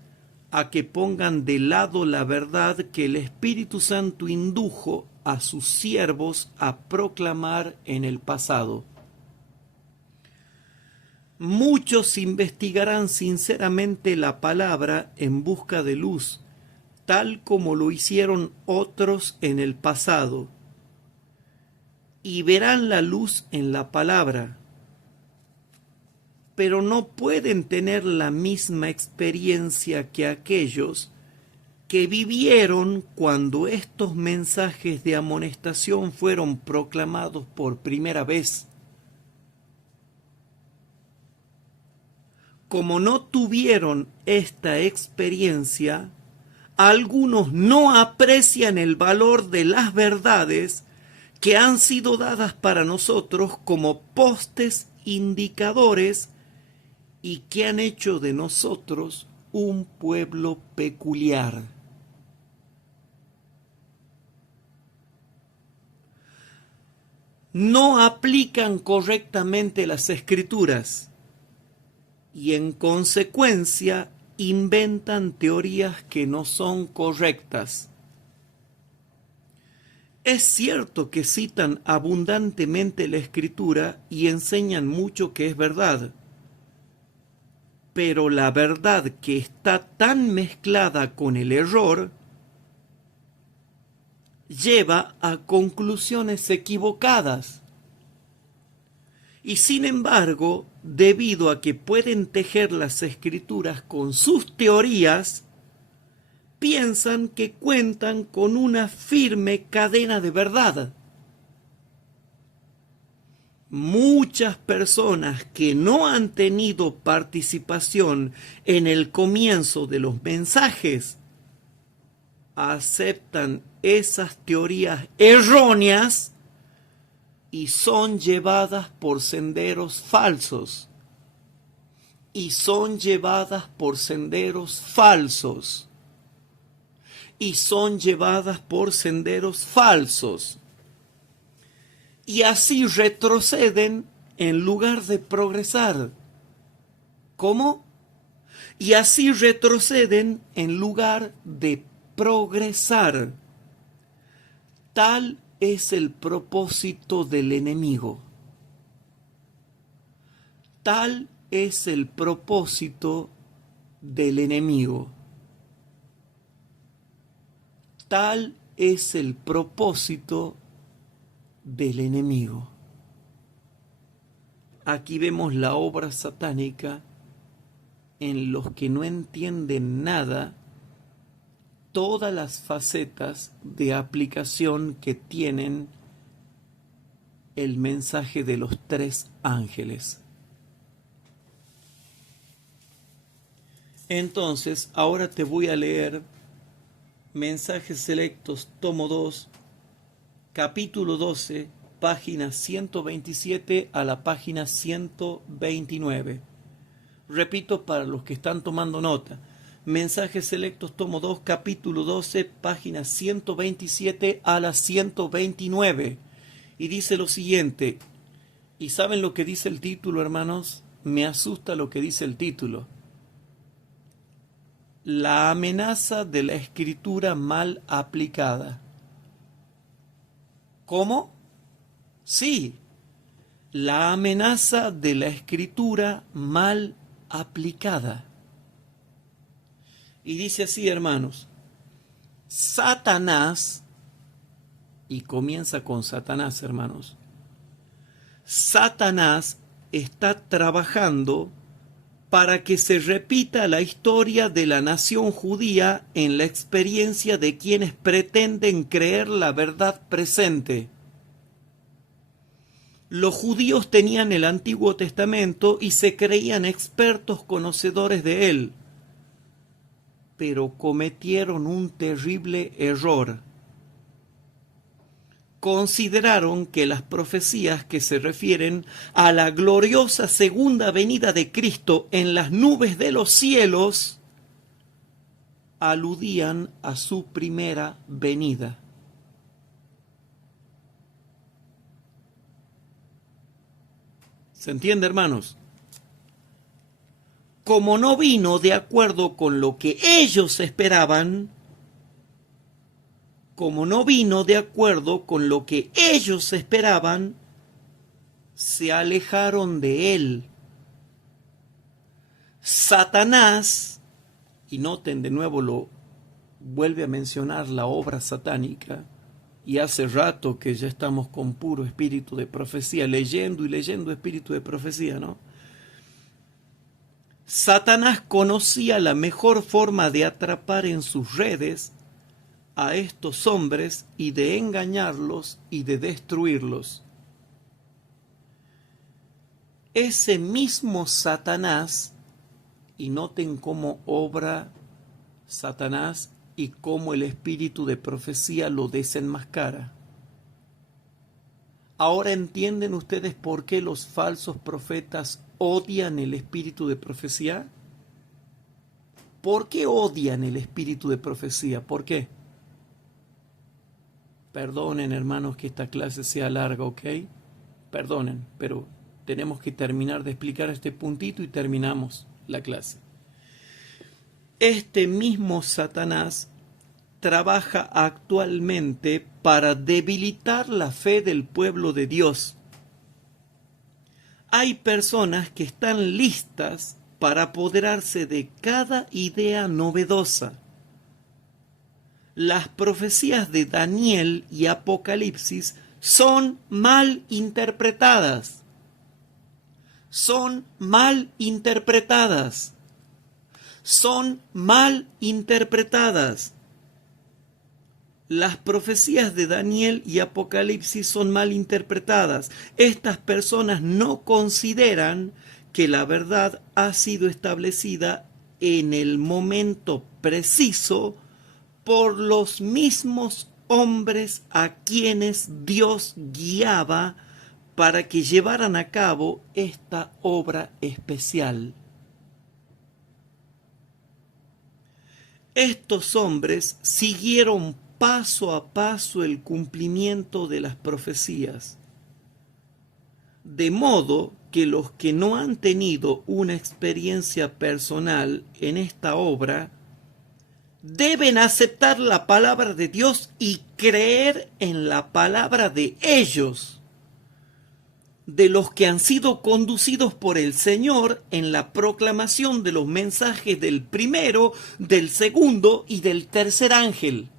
a que pongan de lado la verdad que el Espíritu Santo indujo a sus siervos a proclamar en el pasado. Muchos investigarán sinceramente la palabra en busca de luz, tal como lo hicieron otros en el pasado, y verán la luz en la palabra, pero no pueden tener la misma experiencia que aquellos que vivieron cuando estos mensajes de amonestación fueron proclamados por primera vez. Como no tuvieron esta experiencia, algunos no aprecian el valor de las verdades que han sido dadas para nosotros como postes indicadores y que han hecho de nosotros un pueblo peculiar. No aplican correctamente las Escrituras y en consecuencia inventan teorías que no son correctas. Es cierto que citan abundantemente la Escritura y enseñan mucho que es verdad, pero la verdad que está tan mezclada con el error lleva a conclusiones equivocadas. Y sin embargo, debido a que pueden tejer las Escrituras con sus teorías, piensan que cuentan con una firme cadena de verdad. Muchas personas que no han tenido participación en el comienzo de los mensajes aceptan esas teorías erróneas y son llevadas por senderos falsos. Y son llevadas por senderos falsos. Y son llevadas por senderos falsos. Y así retroceden en lugar de progresar. ¿Cómo? Y así retroceden en lugar de progresar. Tal es el propósito del enemigo. Tal es el propósito del enemigo. Tal es el propósito del enemigo. Aquí vemos la obra satánica en los que no entienden nada, todas las facetas de aplicación que tienen el mensaje de los 3 ángeles. Entonces, ahora te voy a leer Mensajes Selectos, tomo 2, capítulo 12, página 127 a la página 129. Repito para los que están tomando nota. Mensajes Selectos, tomo 2, capítulo 12, página 127 a la 129. Y dice lo siguiente. ¿Y saben lo que dice el título, hermanos? Me asusta lo que dice el título. La amenaza de la escritura mal aplicada. ¿Cómo? Sí, la amenaza de la escritura mal aplicada. Y dice así, hermanos, Satanás, y comienza con Satanás, hermanos, Satanás está trabajando para que se repita la historia de la nación judía en la experiencia de quienes pretenden creer la verdad presente. Los judíos tenían el Antiguo Testamento y se creían expertos conocedores de él, pero cometieron un terrible error. consideraron que las profecías que se refieren a la gloriosa segunda venida de Cristo en las nubes de los cielos aludían a su primera venida. ¿Se entiende, hermanos? Como no vino de acuerdo con lo que ellos esperaban, se alejaron de él. Satanás, y noten de nuevo, lo vuelve a mencionar la obra satánica, y hace rato que ya estamos con puro espíritu de profecía, leyendo y leyendo espíritu de profecía, ¿no? Satanás conocía la mejor forma de atrapar en sus redes a estos hombres y de engañarlos y de destruirlos. Ese mismo Satanás, y noten cómo obra Satanás y cómo el espíritu de profecía lo desenmascara. Ahora entienden ustedes por qué los falsos profetas odian el espíritu de profecía. ¿Por qué odian el espíritu de profecía? ¿Por qué? Perdonen, hermanos, que esta clase sea larga, ¿ok? Perdonen, pero tenemos que terminar de explicar este puntito y terminamos la clase. Este mismo Satanás trabaja actualmente para debilitar la fe del pueblo de Dios. Hay personas que están listas para apoderarse de cada idea novedosa. Las profecías de Daniel y Apocalipsis son mal interpretadas. Son mal interpretadas. Son mal interpretadas. Las profecías de Daniel y Apocalipsis son mal interpretadas. Estas personas no consideran que la verdad ha sido establecida en el momento preciso por los mismos hombres a quienes Dios guiaba para que llevaran a cabo esta obra especial. Estos hombres siguieron paso a paso el cumplimiento de las profecías, de modo que los que no han tenido una experiencia personal en esta obra deben aceptar la palabra de Dios y creer en la palabra de ellos, de los que han sido conducidos por el Señor en la proclamación de los mensajes del primero, del segundo y del tercer ángel.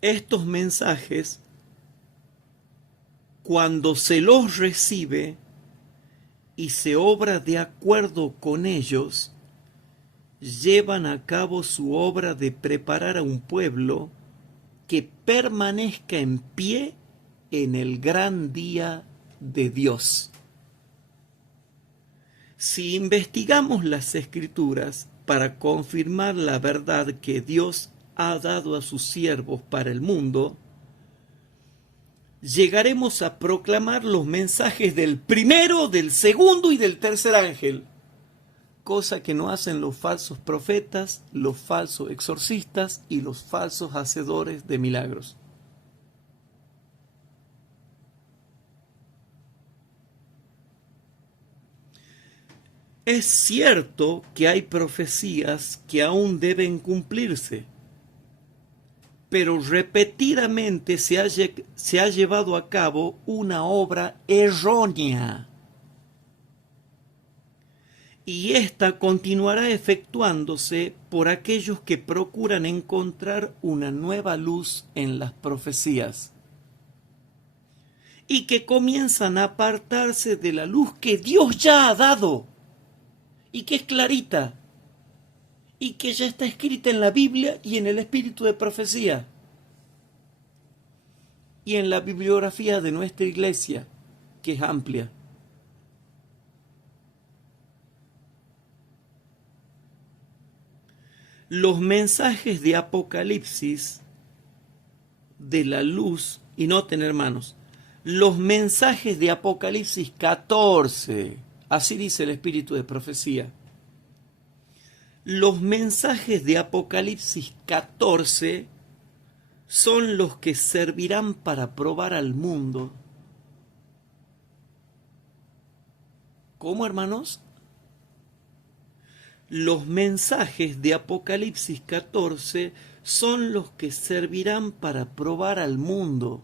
Estos mensajes, cuando se los recibe y se obra de acuerdo con ellos, llevan a cabo su obra de preparar a un pueblo que permanezca en pie en el gran día de Dios. Si investigamos las Escrituras para confirmar la verdad que Dios ha dado a sus siervos para el mundo, llegaremos a proclamar los mensajes del primero, del segundo y del tercer ángel, cosa que no hacen los falsos profetas, los falsos exorcistas y los falsos hacedores de milagros. Es cierto que hay profecías que aún deben cumplirse, pero repetidamente se ha llevado a cabo una obra errónea. Y ésta continuará efectuándose por aquellos que procuran encontrar una nueva luz en las profecías y que comienzan a apartarse de la luz que Dios ya ha dado y que es clarita y que ya está escrita en la Biblia y en el espíritu de profecía y en la bibliografía de nuestra iglesia, que es amplia. Los mensajes de Apocalipsis de la luz, y noten hermanos, los mensajes de Apocalipsis 14, así dice el Espíritu de Profecía. Los mensajes de Apocalipsis 14 son los que servirán para probar al mundo. ¿Cómo, hermanos? Los mensajes de Apocalipsis 14 son los que servirán para probar al mundo,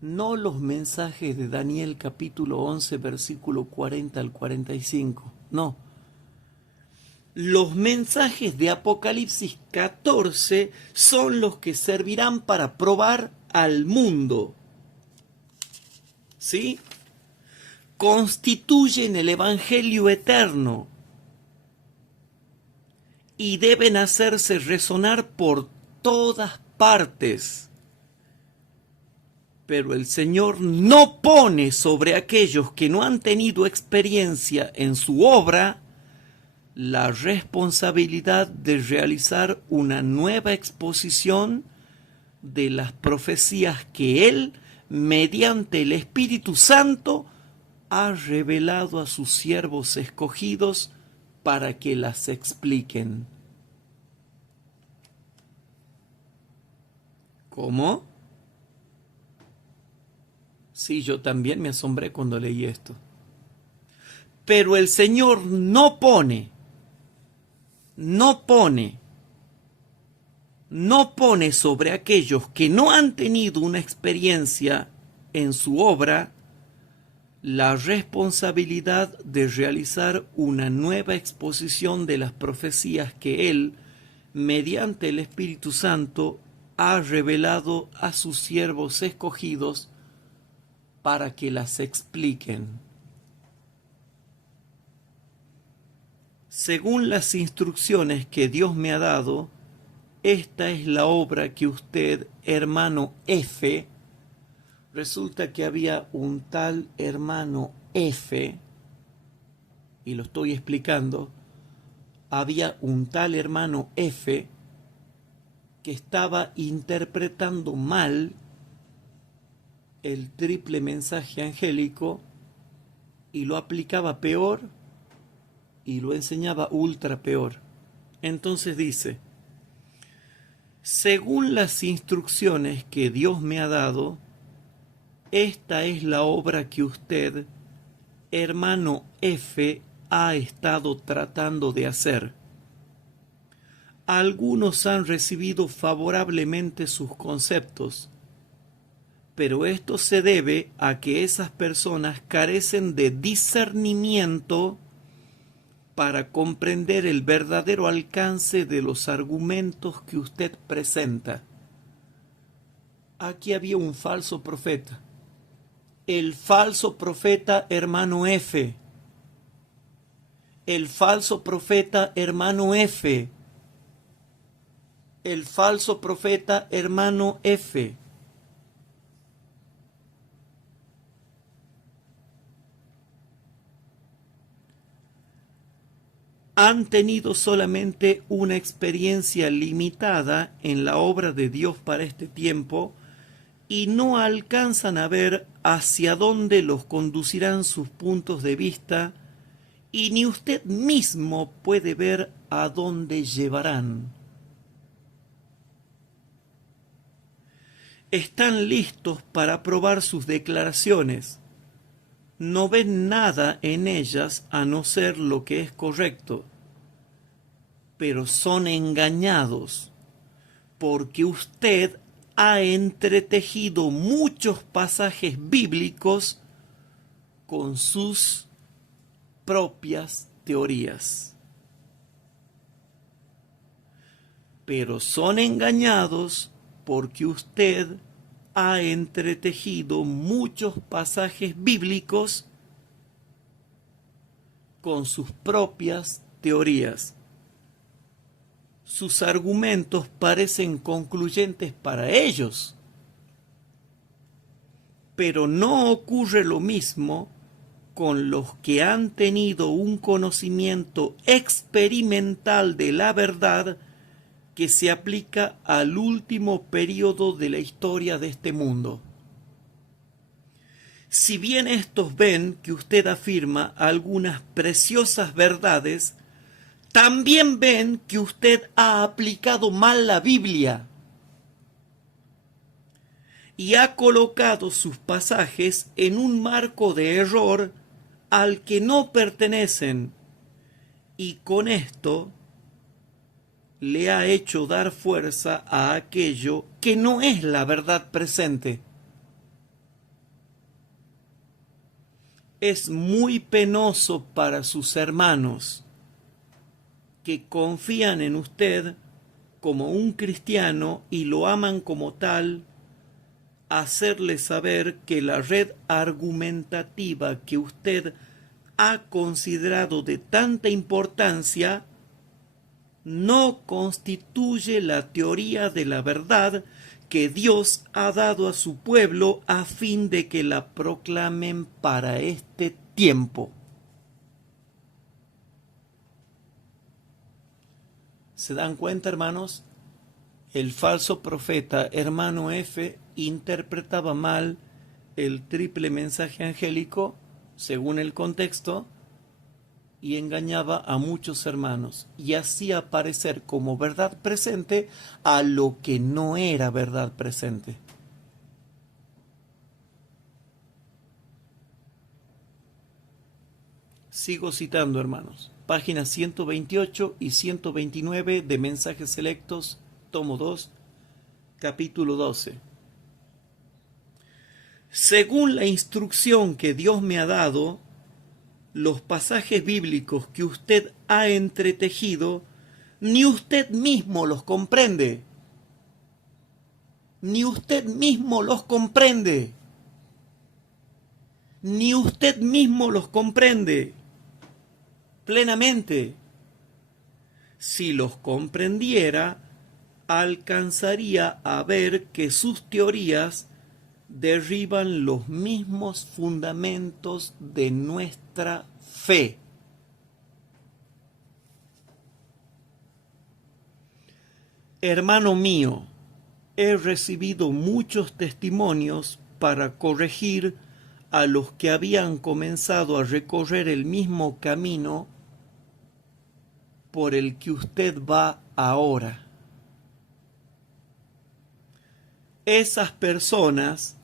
no los mensajes de Daniel capítulo 11, versículo 40 al 45, no. Los mensajes de Apocalipsis 14 son los que servirán para probar al mundo. ¿Sí? Constituyen el Evangelio eterno y deben hacerse resonar por todas partes. Pero el Señor no pone sobre aquellos que no han tenido experiencia en su obra la responsabilidad de realizar una nueva exposición de las profecías que Él, mediante el Espíritu Santo, ha revelado a sus siervos escogidos para que las expliquen. ¿Cómo? Sí, yo también me asombré cuando leí esto. Pero el Señor no pone sobre aquellos que no han tenido una experiencia en su obra la responsabilidad de realizar una nueva exposición de las profecías que Él, mediante el Espíritu Santo, ha revelado a sus siervos escogidos para que las expliquen. Según las instrucciones que Dios me ha dado, esta es la obra que usted, hermano F, resulta que había un tal hermano F, y lo estoy explicando, había un tal hermano F que estaba interpretando mal el triple mensaje angélico y lo aplicaba peor y lo enseñaba ultra peor. Entonces dice, según las instrucciones que Dios me ha dado, esta es la obra que usted, hermano F, ha estado tratando de hacer. Algunos han recibido favorablemente sus conceptos, pero esto se debe a que esas personas carecen de discernimiento para comprender el verdadero alcance de los argumentos que usted presenta. Aquí había un falso profeta. El falso profeta hermano F. El falso profeta hermano F. El falso profeta hermano F. Han tenido solamente una experiencia limitada en la obra de Dios para este tiempo y no alcanzan a ver hacia dónde los conducirán sus puntos de vista, y ni usted mismo puede ver a dónde llevarán. Están listos para probar sus declaraciones. No ven nada en ellas a no ser lo que es correcto, pero son engañados porque usted ha entretejido muchos pasajes bíblicos con sus propias teorías. Pero son engañados porque usted ha entretejido muchos pasajes bíblicos con sus propias teorías. Sus argumentos parecen concluyentes para ellos, pero no ocurre lo mismo con los que han tenido un conocimiento experimental de la verdad que se aplica al último periodo de la historia de este mundo. Si bien estos ven que usted afirma algunas preciosas verdades, también ven que usted ha aplicado mal la Biblia y ha colocado sus pasajes en un marco de error al que no pertenecen, y con esto le ha hecho dar fuerza a aquello que no es la verdad presente. Es muy penoso para sus hermanos que confían en usted como un cristiano y lo aman como tal, hacerle saber que la red argumentativa que usted ha considerado de tanta importancia no constituye la teoría de la verdad que Dios ha dado a su pueblo a fin de que la proclamen para este tiempo. ¿Se dan cuenta, hermanos? El falso profeta hermano F interpretaba mal el triple mensaje angélico, según el contexto, y engañaba a muchos hermanos, y hacía aparecer como verdad presente a lo que no era verdad presente. Sigo citando, hermanos. Páginas 128 y 129 de Mensajes Selectos, tomo 2, capítulo 12. Según la instrucción que Dios me ha dado, los pasajes bíblicos que usted ha entretejido, ni usted mismo los comprende. Ni usted mismo los comprende. Ni usted mismo los comprende plenamente. Si los comprendiera, alcanzaría a ver que sus teorías derriban los mismos fundamentos de nuestra fe. Hermano mío, he recibido muchos testimonios para corregir a los que habían comenzado a recorrer el mismo camino por el que usted va ahora. Esas personas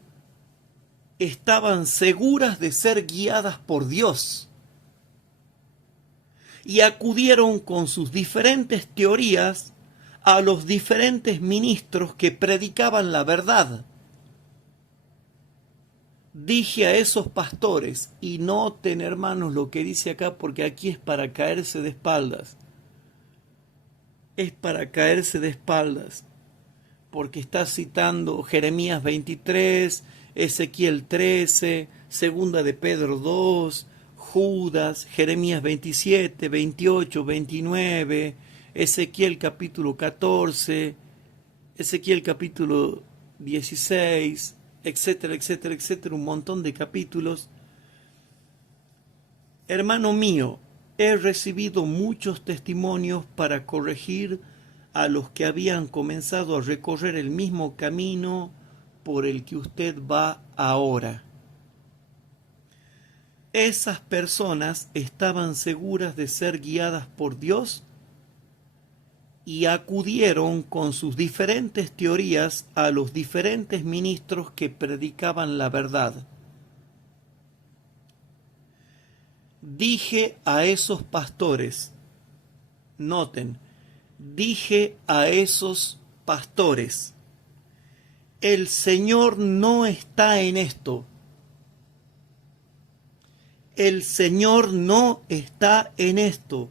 estaban seguras de ser guiadas por Dios y acudieron con sus diferentes teorías a los diferentes ministros que predicaban la verdad. Dije a esos pastores, y noten, hermanos, lo que dice acá, porque aquí es para caerse de espaldas. Es para caerse de espaldas, porque está citando Jeremías 23, Ezequiel 13, Segunda de Pedro 2, Judas, Jeremías 27, 28, 29, Ezequiel capítulo 14, Ezequiel capítulo 16, etcétera, etcétera, etcétera, un montón de capítulos. Hermano mío, he recibido muchos testimonios para corregir a los que habían comenzado a recorrer el mismo camino por el que usted va ahora. Esas personas estaban seguras de ser guiadas por Dios y acudieron con sus diferentes teorías a los diferentes ministros que predicaban la verdad. Dije a esos pastores, noten, dije a esos pastores, el Señor no está en esto. El Señor no está en esto.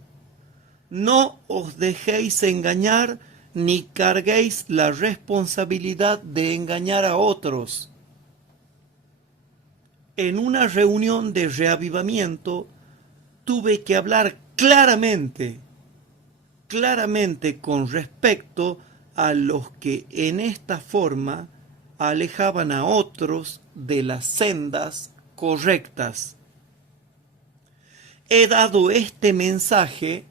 No os dejéis engañar ni carguéis la responsabilidad de engañar a otros. En una reunión de reavivamiento tuve que hablar claramente con respecto a los que en esta forma alejaban a otros de las sendas correctas. he dado este mensaje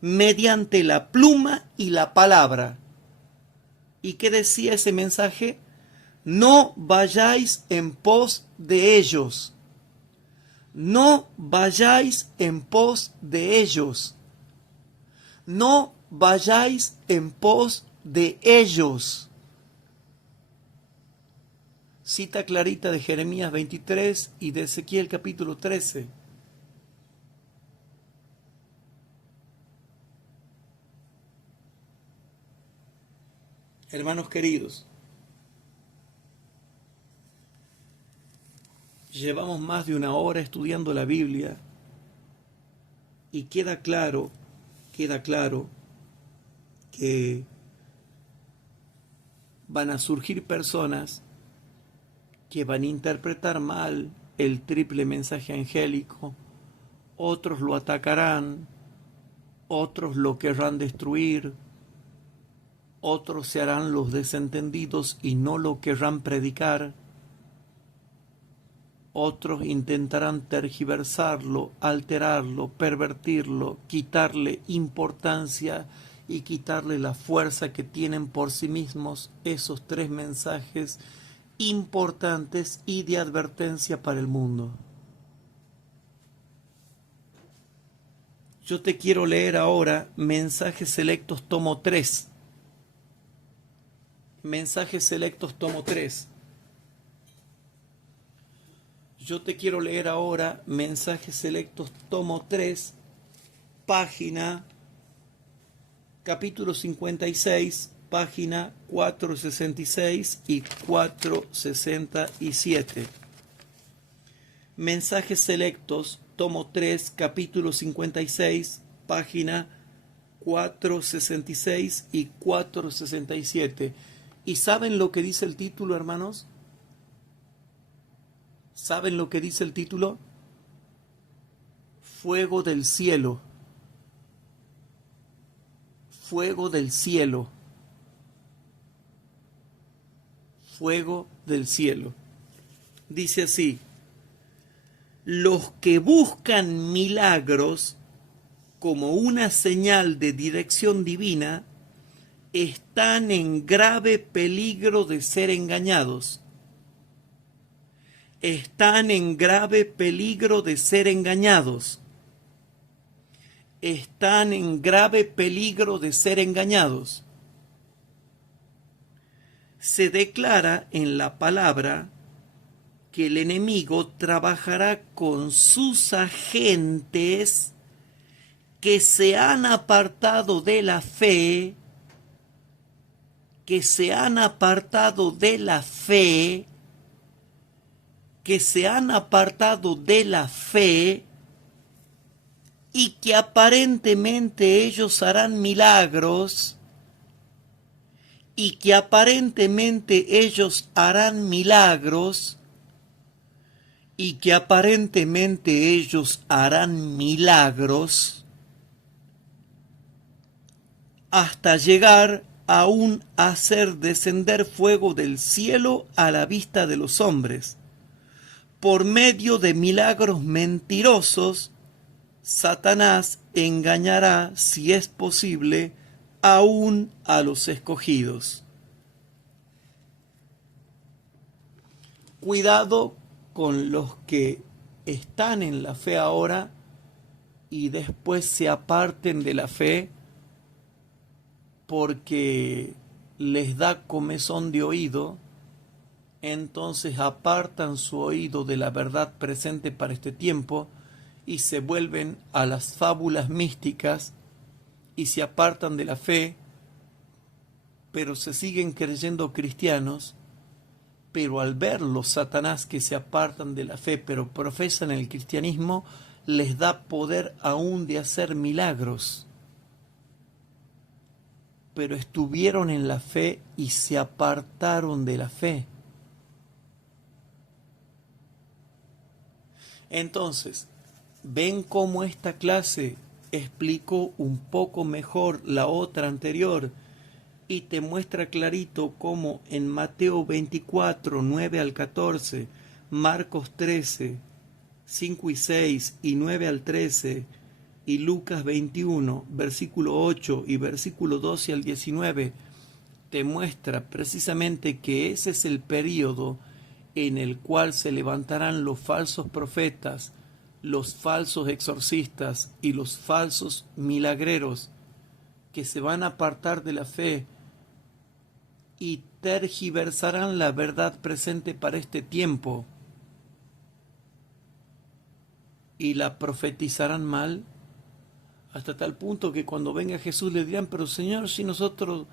mediante la pluma y la palabra. ¿Y qué decía ese mensaje? No vayáis en pos de ellos. No vayáis en pos de ellos. No vayáis en pos de ellos. Cita clarita de Jeremías 23 y de Ezequiel capítulo 13. Hermanos queridos, llevamos más de una hora estudiando la Biblia y queda claro que van a surgir personas que van a interpretar mal el triple mensaje angélico, otros lo atacarán, otros lo querrán destruir, otros se harán los desentendidos y no lo querrán predicar, otros intentarán tergiversarlo, alterarlo, pervertirlo, quitarle importancia y quitarle la fuerza que tienen por sí mismos esos tres mensajes importantes y de advertencia para el mundo. Yo te quiero leer ahora Mensajes Selectos tomo 3. Mensajes Selectos tomo 3. Yo te quiero leer ahora Mensajes Selectos tomo 3, página capítulo 56, página 466 y 467. Mensajes Selectos tomo 3, capítulo 56, página 466 y 467. ¿Y saben lo que dice el título, hermanos? ¿Saben lo que dice el título? Fuego del cielo. Fuego del cielo. Fuego del cielo. Dice así: los que buscan milagros como una señal de dirección divina están en grave peligro de ser engañados. Están en grave peligro de ser engañados. Están en grave peligro de ser engañados. Se declara en la palabra que el enemigo trabajará con sus agentes que se han apartado de la fe, que se han apartado de la fe, que se han apartado de la fe y que aparentemente ellos harán milagros, y que aparentemente ellos harán milagros, y que aparentemente ellos harán milagros, hasta llegar aún a hacer descender fuego del cielo a la vista de los hombres. Por medio de milagros mentirosos, Satanás engañará, si es posible, aún a los escogidos. Cuidado con los que están en la fe ahora y después se aparten de la fe porque les da comezón de oído, entonces apartan su oído de la verdad presente para este tiempo y se vuelven a las fábulas místicas y se apartan de la fe, pero se siguen creyendo cristianos, pero al ver los Satanás que se apartan de la fe pero profesan el cristianismo, les da poder aún de hacer milagros. Pero estuvieron en la fe y se apartaron de la fe. Entonces, ven cómo esta clase explicó un poco mejor la otra anterior y te muestra clarito cómo en Mateo 24, 9 al 14, Marcos 13, 5 y 6 y 9 al 13 y Lucas 21, versículo 8 y versículo 12 al 19, te muestra precisamente que ese es el período en el cual se levantarán los falsos profetas, los falsos exorcistas y los falsos milagreros, que se van a apartar de la fe y tergiversarán la verdad presente para este tiempo y la profetizarán mal, hasta tal punto que cuando venga Jesús le dirán: pero Señor, si nosotros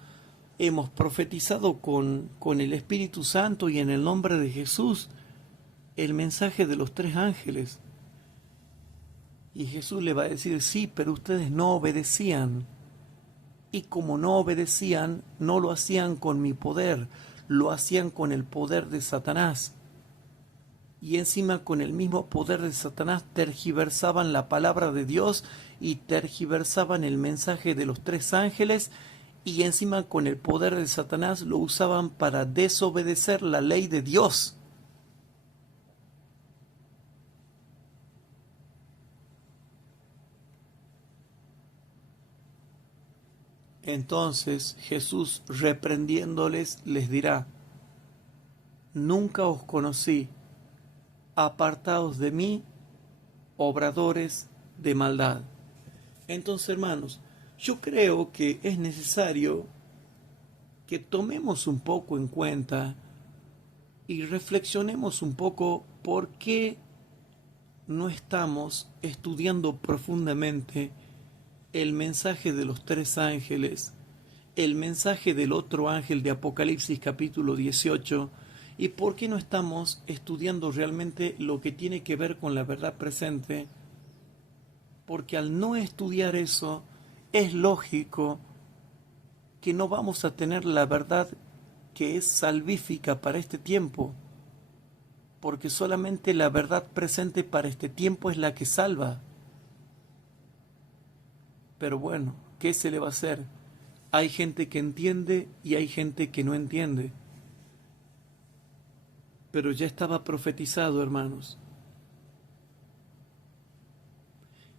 hemos profetizado con el Espíritu Santo y en el nombre de Jesús el mensaje de los 3 ángeles. Y Jesús le va a decir: sí, pero ustedes no obedecían. Y como no obedecían, no lo hacían con mi poder, lo hacían con el poder de Satanás. Y encima con el mismo poder de Satanás tergiversaban la palabra de Dios y tergiversaban el mensaje de los 3 ángeles, y encima con el poder de Satanás lo usaban para desobedecer la ley de Dios. Entonces Jesús, reprendiéndoles, les dirá: nunca os conocí, apartaos de mí, obradores de maldad. Entonces, hermanos, yo creo que es necesario que tomemos un poco en cuenta y reflexionemos un poco por qué no estamos estudiando profundamente el mensaje de los 3 ángeles, el mensaje del otro ángel de Apocalipsis capítulo 18, y por qué no estamos estudiando realmente lo que tiene que ver con la verdad presente. Porque al no estudiar eso, es lógico que no vamos a tener la verdad que es salvífica para este tiempo, porque solamente la verdad presente para este tiempo es la que salva. Pero bueno, ¿qué se le va a hacer? Hay gente que entiende y hay gente que no entiende. Pero ya estaba profetizado, hermanos.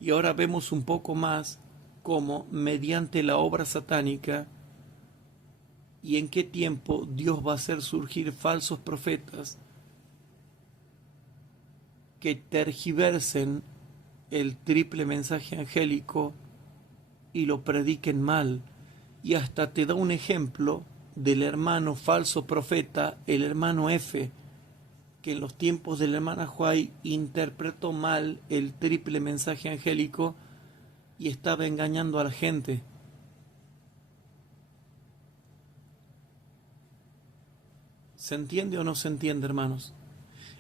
Y ahora vemos un poco más cómo, mediante la obra satánica, y en qué tiempo Dios va a hacer surgir falsos profetas que tergiversen el triple mensaje angélico y lo prediquen mal. Y hasta te da un ejemplo del hermano falso profeta, el hermano F, que en los tiempos de la hermana Huay interpretó mal el triple mensaje angélico y estaba engañando a la gente. ¿Se entiende o no se entiende, hermanos?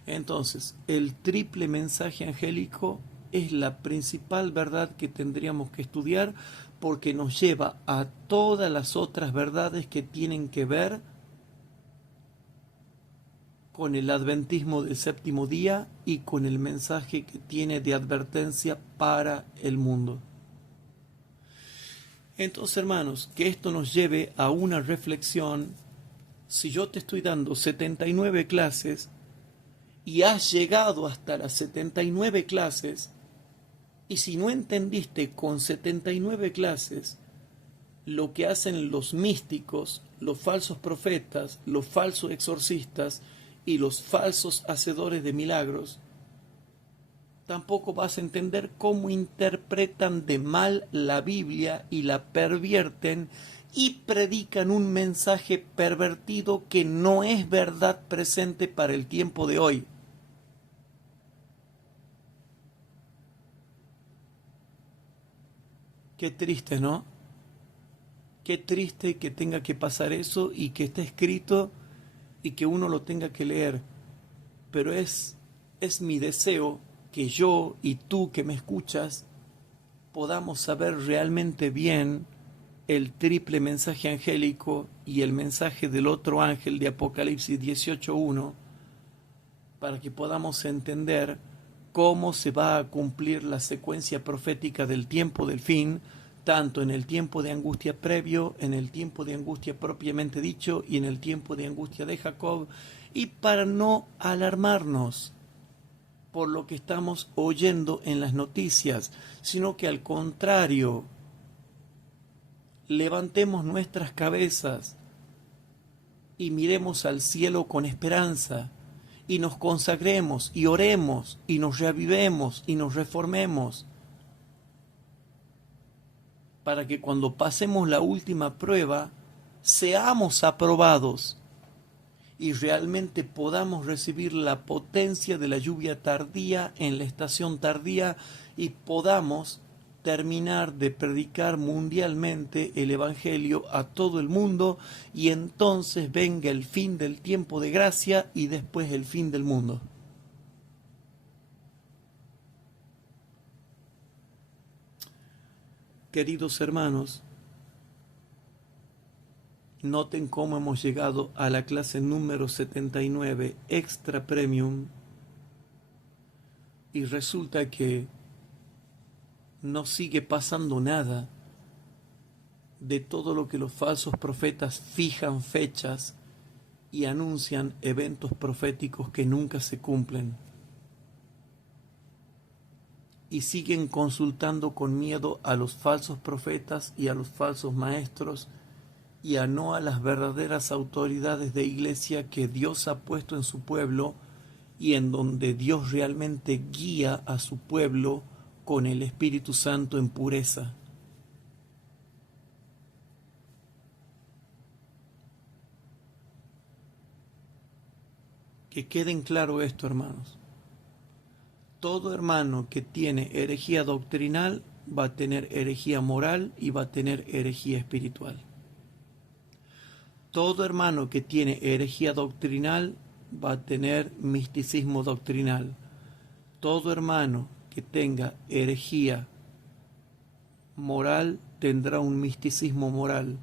Entonces, el triple mensaje angélico es la principal verdad que tendríamos que estudiar, porque nos lleva a todas las otras verdades que tienen que ver con el adventismo del séptimo día y con el mensaje que tiene de advertencia para el mundo. Entonces, hermanos, que esto nos lleve a una reflexión. Si yo te estoy dando 79 clases y has llegado hasta las 79 clases, y si no entendiste con 79 clases lo que hacen los místicos, los falsos profetas, los falsos exorcistas y los falsos hacedores de milagros, tampoco vas a entender cómo interpretan de mal la Biblia y la pervierten y predican un mensaje pervertido que no es verdad presente para el tiempo de hoy. Qué triste, ¿no? Qué triste que tenga que pasar eso y que esté escrito y que uno lo tenga que leer. Pero es mi deseo que yo y tú que me escuchas podamos saber realmente bien el triple mensaje angélico y el mensaje del otro ángel de Apocalipsis 18:1, para que podamos entender cómo se va a cumplir la secuencia profética del tiempo del fin, tanto en el tiempo de angustia previo, en el tiempo de angustia propiamente dicho y en el tiempo de angustia de Jacob, y para no alarmarnos, por lo que estamos oyendo en las noticias, sino que al contrario, levantemos nuestras cabezas y miremos al cielo con esperanza, y nos consagremos y oremos y nos reavivemos y nos reformemos, para que cuando pasemos la última prueba seamos aprobados y realmente podamos recibir la potencia de la lluvia tardía en la estación tardía y podamos terminar de predicar mundialmente el Evangelio a todo el mundo, y entonces venga el fin del tiempo de gracia y después el fin del mundo. Queridos hermanos, noten cómo hemos llegado a la clase número 79, Extra Premium, y resulta que no sigue pasando nada de todo lo que los falsos profetas fijan fechas y anuncian eventos proféticos que nunca se cumplen. Y siguen consultando con miedo a los falsos profetas y a los falsos maestros, y a no a las verdaderas autoridades de iglesia que Dios ha puesto en su pueblo, y en donde Dios realmente guía a su pueblo con el Espíritu Santo en pureza. Que queden claro esto, hermanos. Todo hermano que tiene herejía doctrinal va a tener herejía moral y va a tener herejía espiritual. Todo hermano que tiene herejía doctrinal va a tener misticismo doctrinal. Todo hermano que tenga herejía moral tendrá un misticismo moral.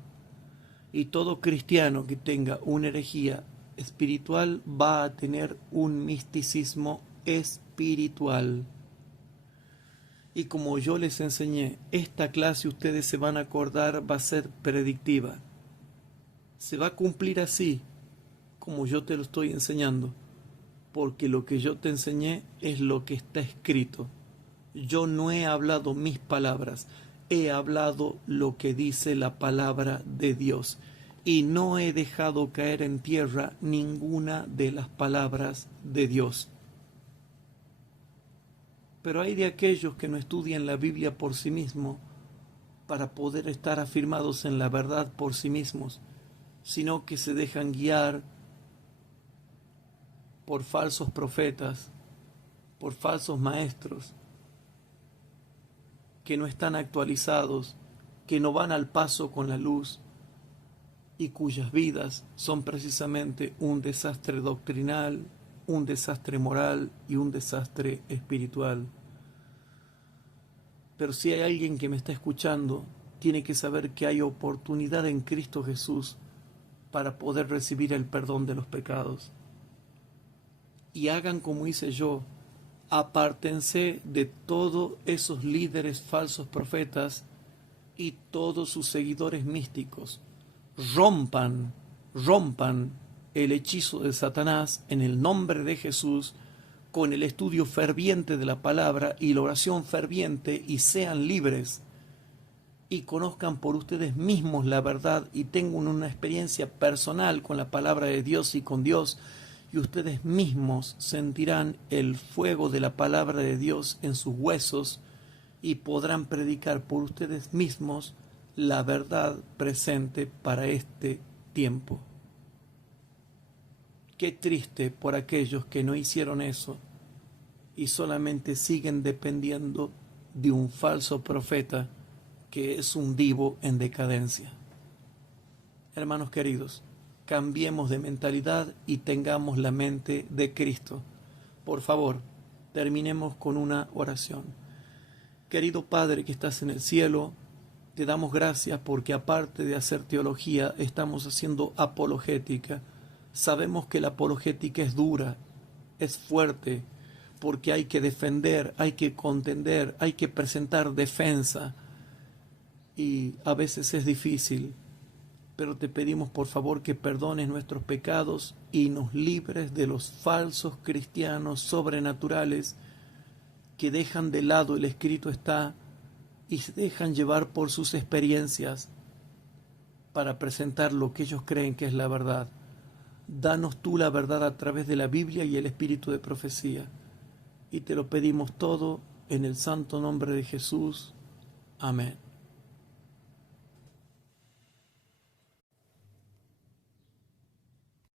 Y todo cristiano que tenga una herejía espiritual va a tener un misticismo espiritual. Y como yo les enseñé, esta clase, ustedes se van a acordar, va a ser predictiva. Se va a cumplir así, como yo te lo estoy enseñando, porque lo que yo te enseñé es lo que está escrito. Yo no he hablado mis palabras, he hablado lo que dice la palabra de Dios, y no he dejado caer en tierra ninguna de las palabras de Dios. Pero hay de aquellos que no estudian la Biblia por sí mismos para poder estar afirmados en la verdad por sí mismos, sino que se dejan guiar por falsos profetas, por falsos maestros, que no están actualizados, que no van al paso con la luz, y cuyas vidas son precisamente un desastre doctrinal, un desastre moral y un desastre espiritual. Pero si hay alguien que me está escuchando, tiene que saber que hay oportunidad en Cristo Jesús para poder recibir el perdón de los pecados. Y hagan como hice yo, apártense de todos esos líderes falsos profetas y todos sus seguidores místicos. Rompan el hechizo de Satanás en el nombre de Jesús, con el estudio ferviente de la palabra y la oración ferviente, y sean libres y conozcan por ustedes mismos la verdad y tengan una experiencia personal con la palabra de Dios y con Dios, y ustedes mismos sentirán el fuego de la palabra de Dios en sus huesos y podrán predicar por ustedes mismos la verdad presente para este tiempo. Qué triste por aquellos que no hicieron eso y solamente siguen dependiendo de un falso profeta que es un divo en decadencia. Hermanos queridos, cambiemos de mentalidad y tengamos la mente de Cristo. Por favor, terminemos con una oración. Querido Padre que estás en el cielo, te damos gracias porque aparte de hacer teología, estamos haciendo apologética. Sabemos que la apologética es dura, es fuerte, porque hay que defender, hay que contender, hay que presentar defensa, y a veces es difícil, pero te pedimos por favor que perdones nuestros pecados y nos libres de los falsos cristianos sobrenaturales que dejan de lado el escrito está y se dejan llevar por sus experiencias para presentar lo que ellos creen que es la verdad. Danos tú la verdad a través de la Biblia y el espíritu de profecía. Y te lo pedimos todo en el santo nombre de Jesús. Amén.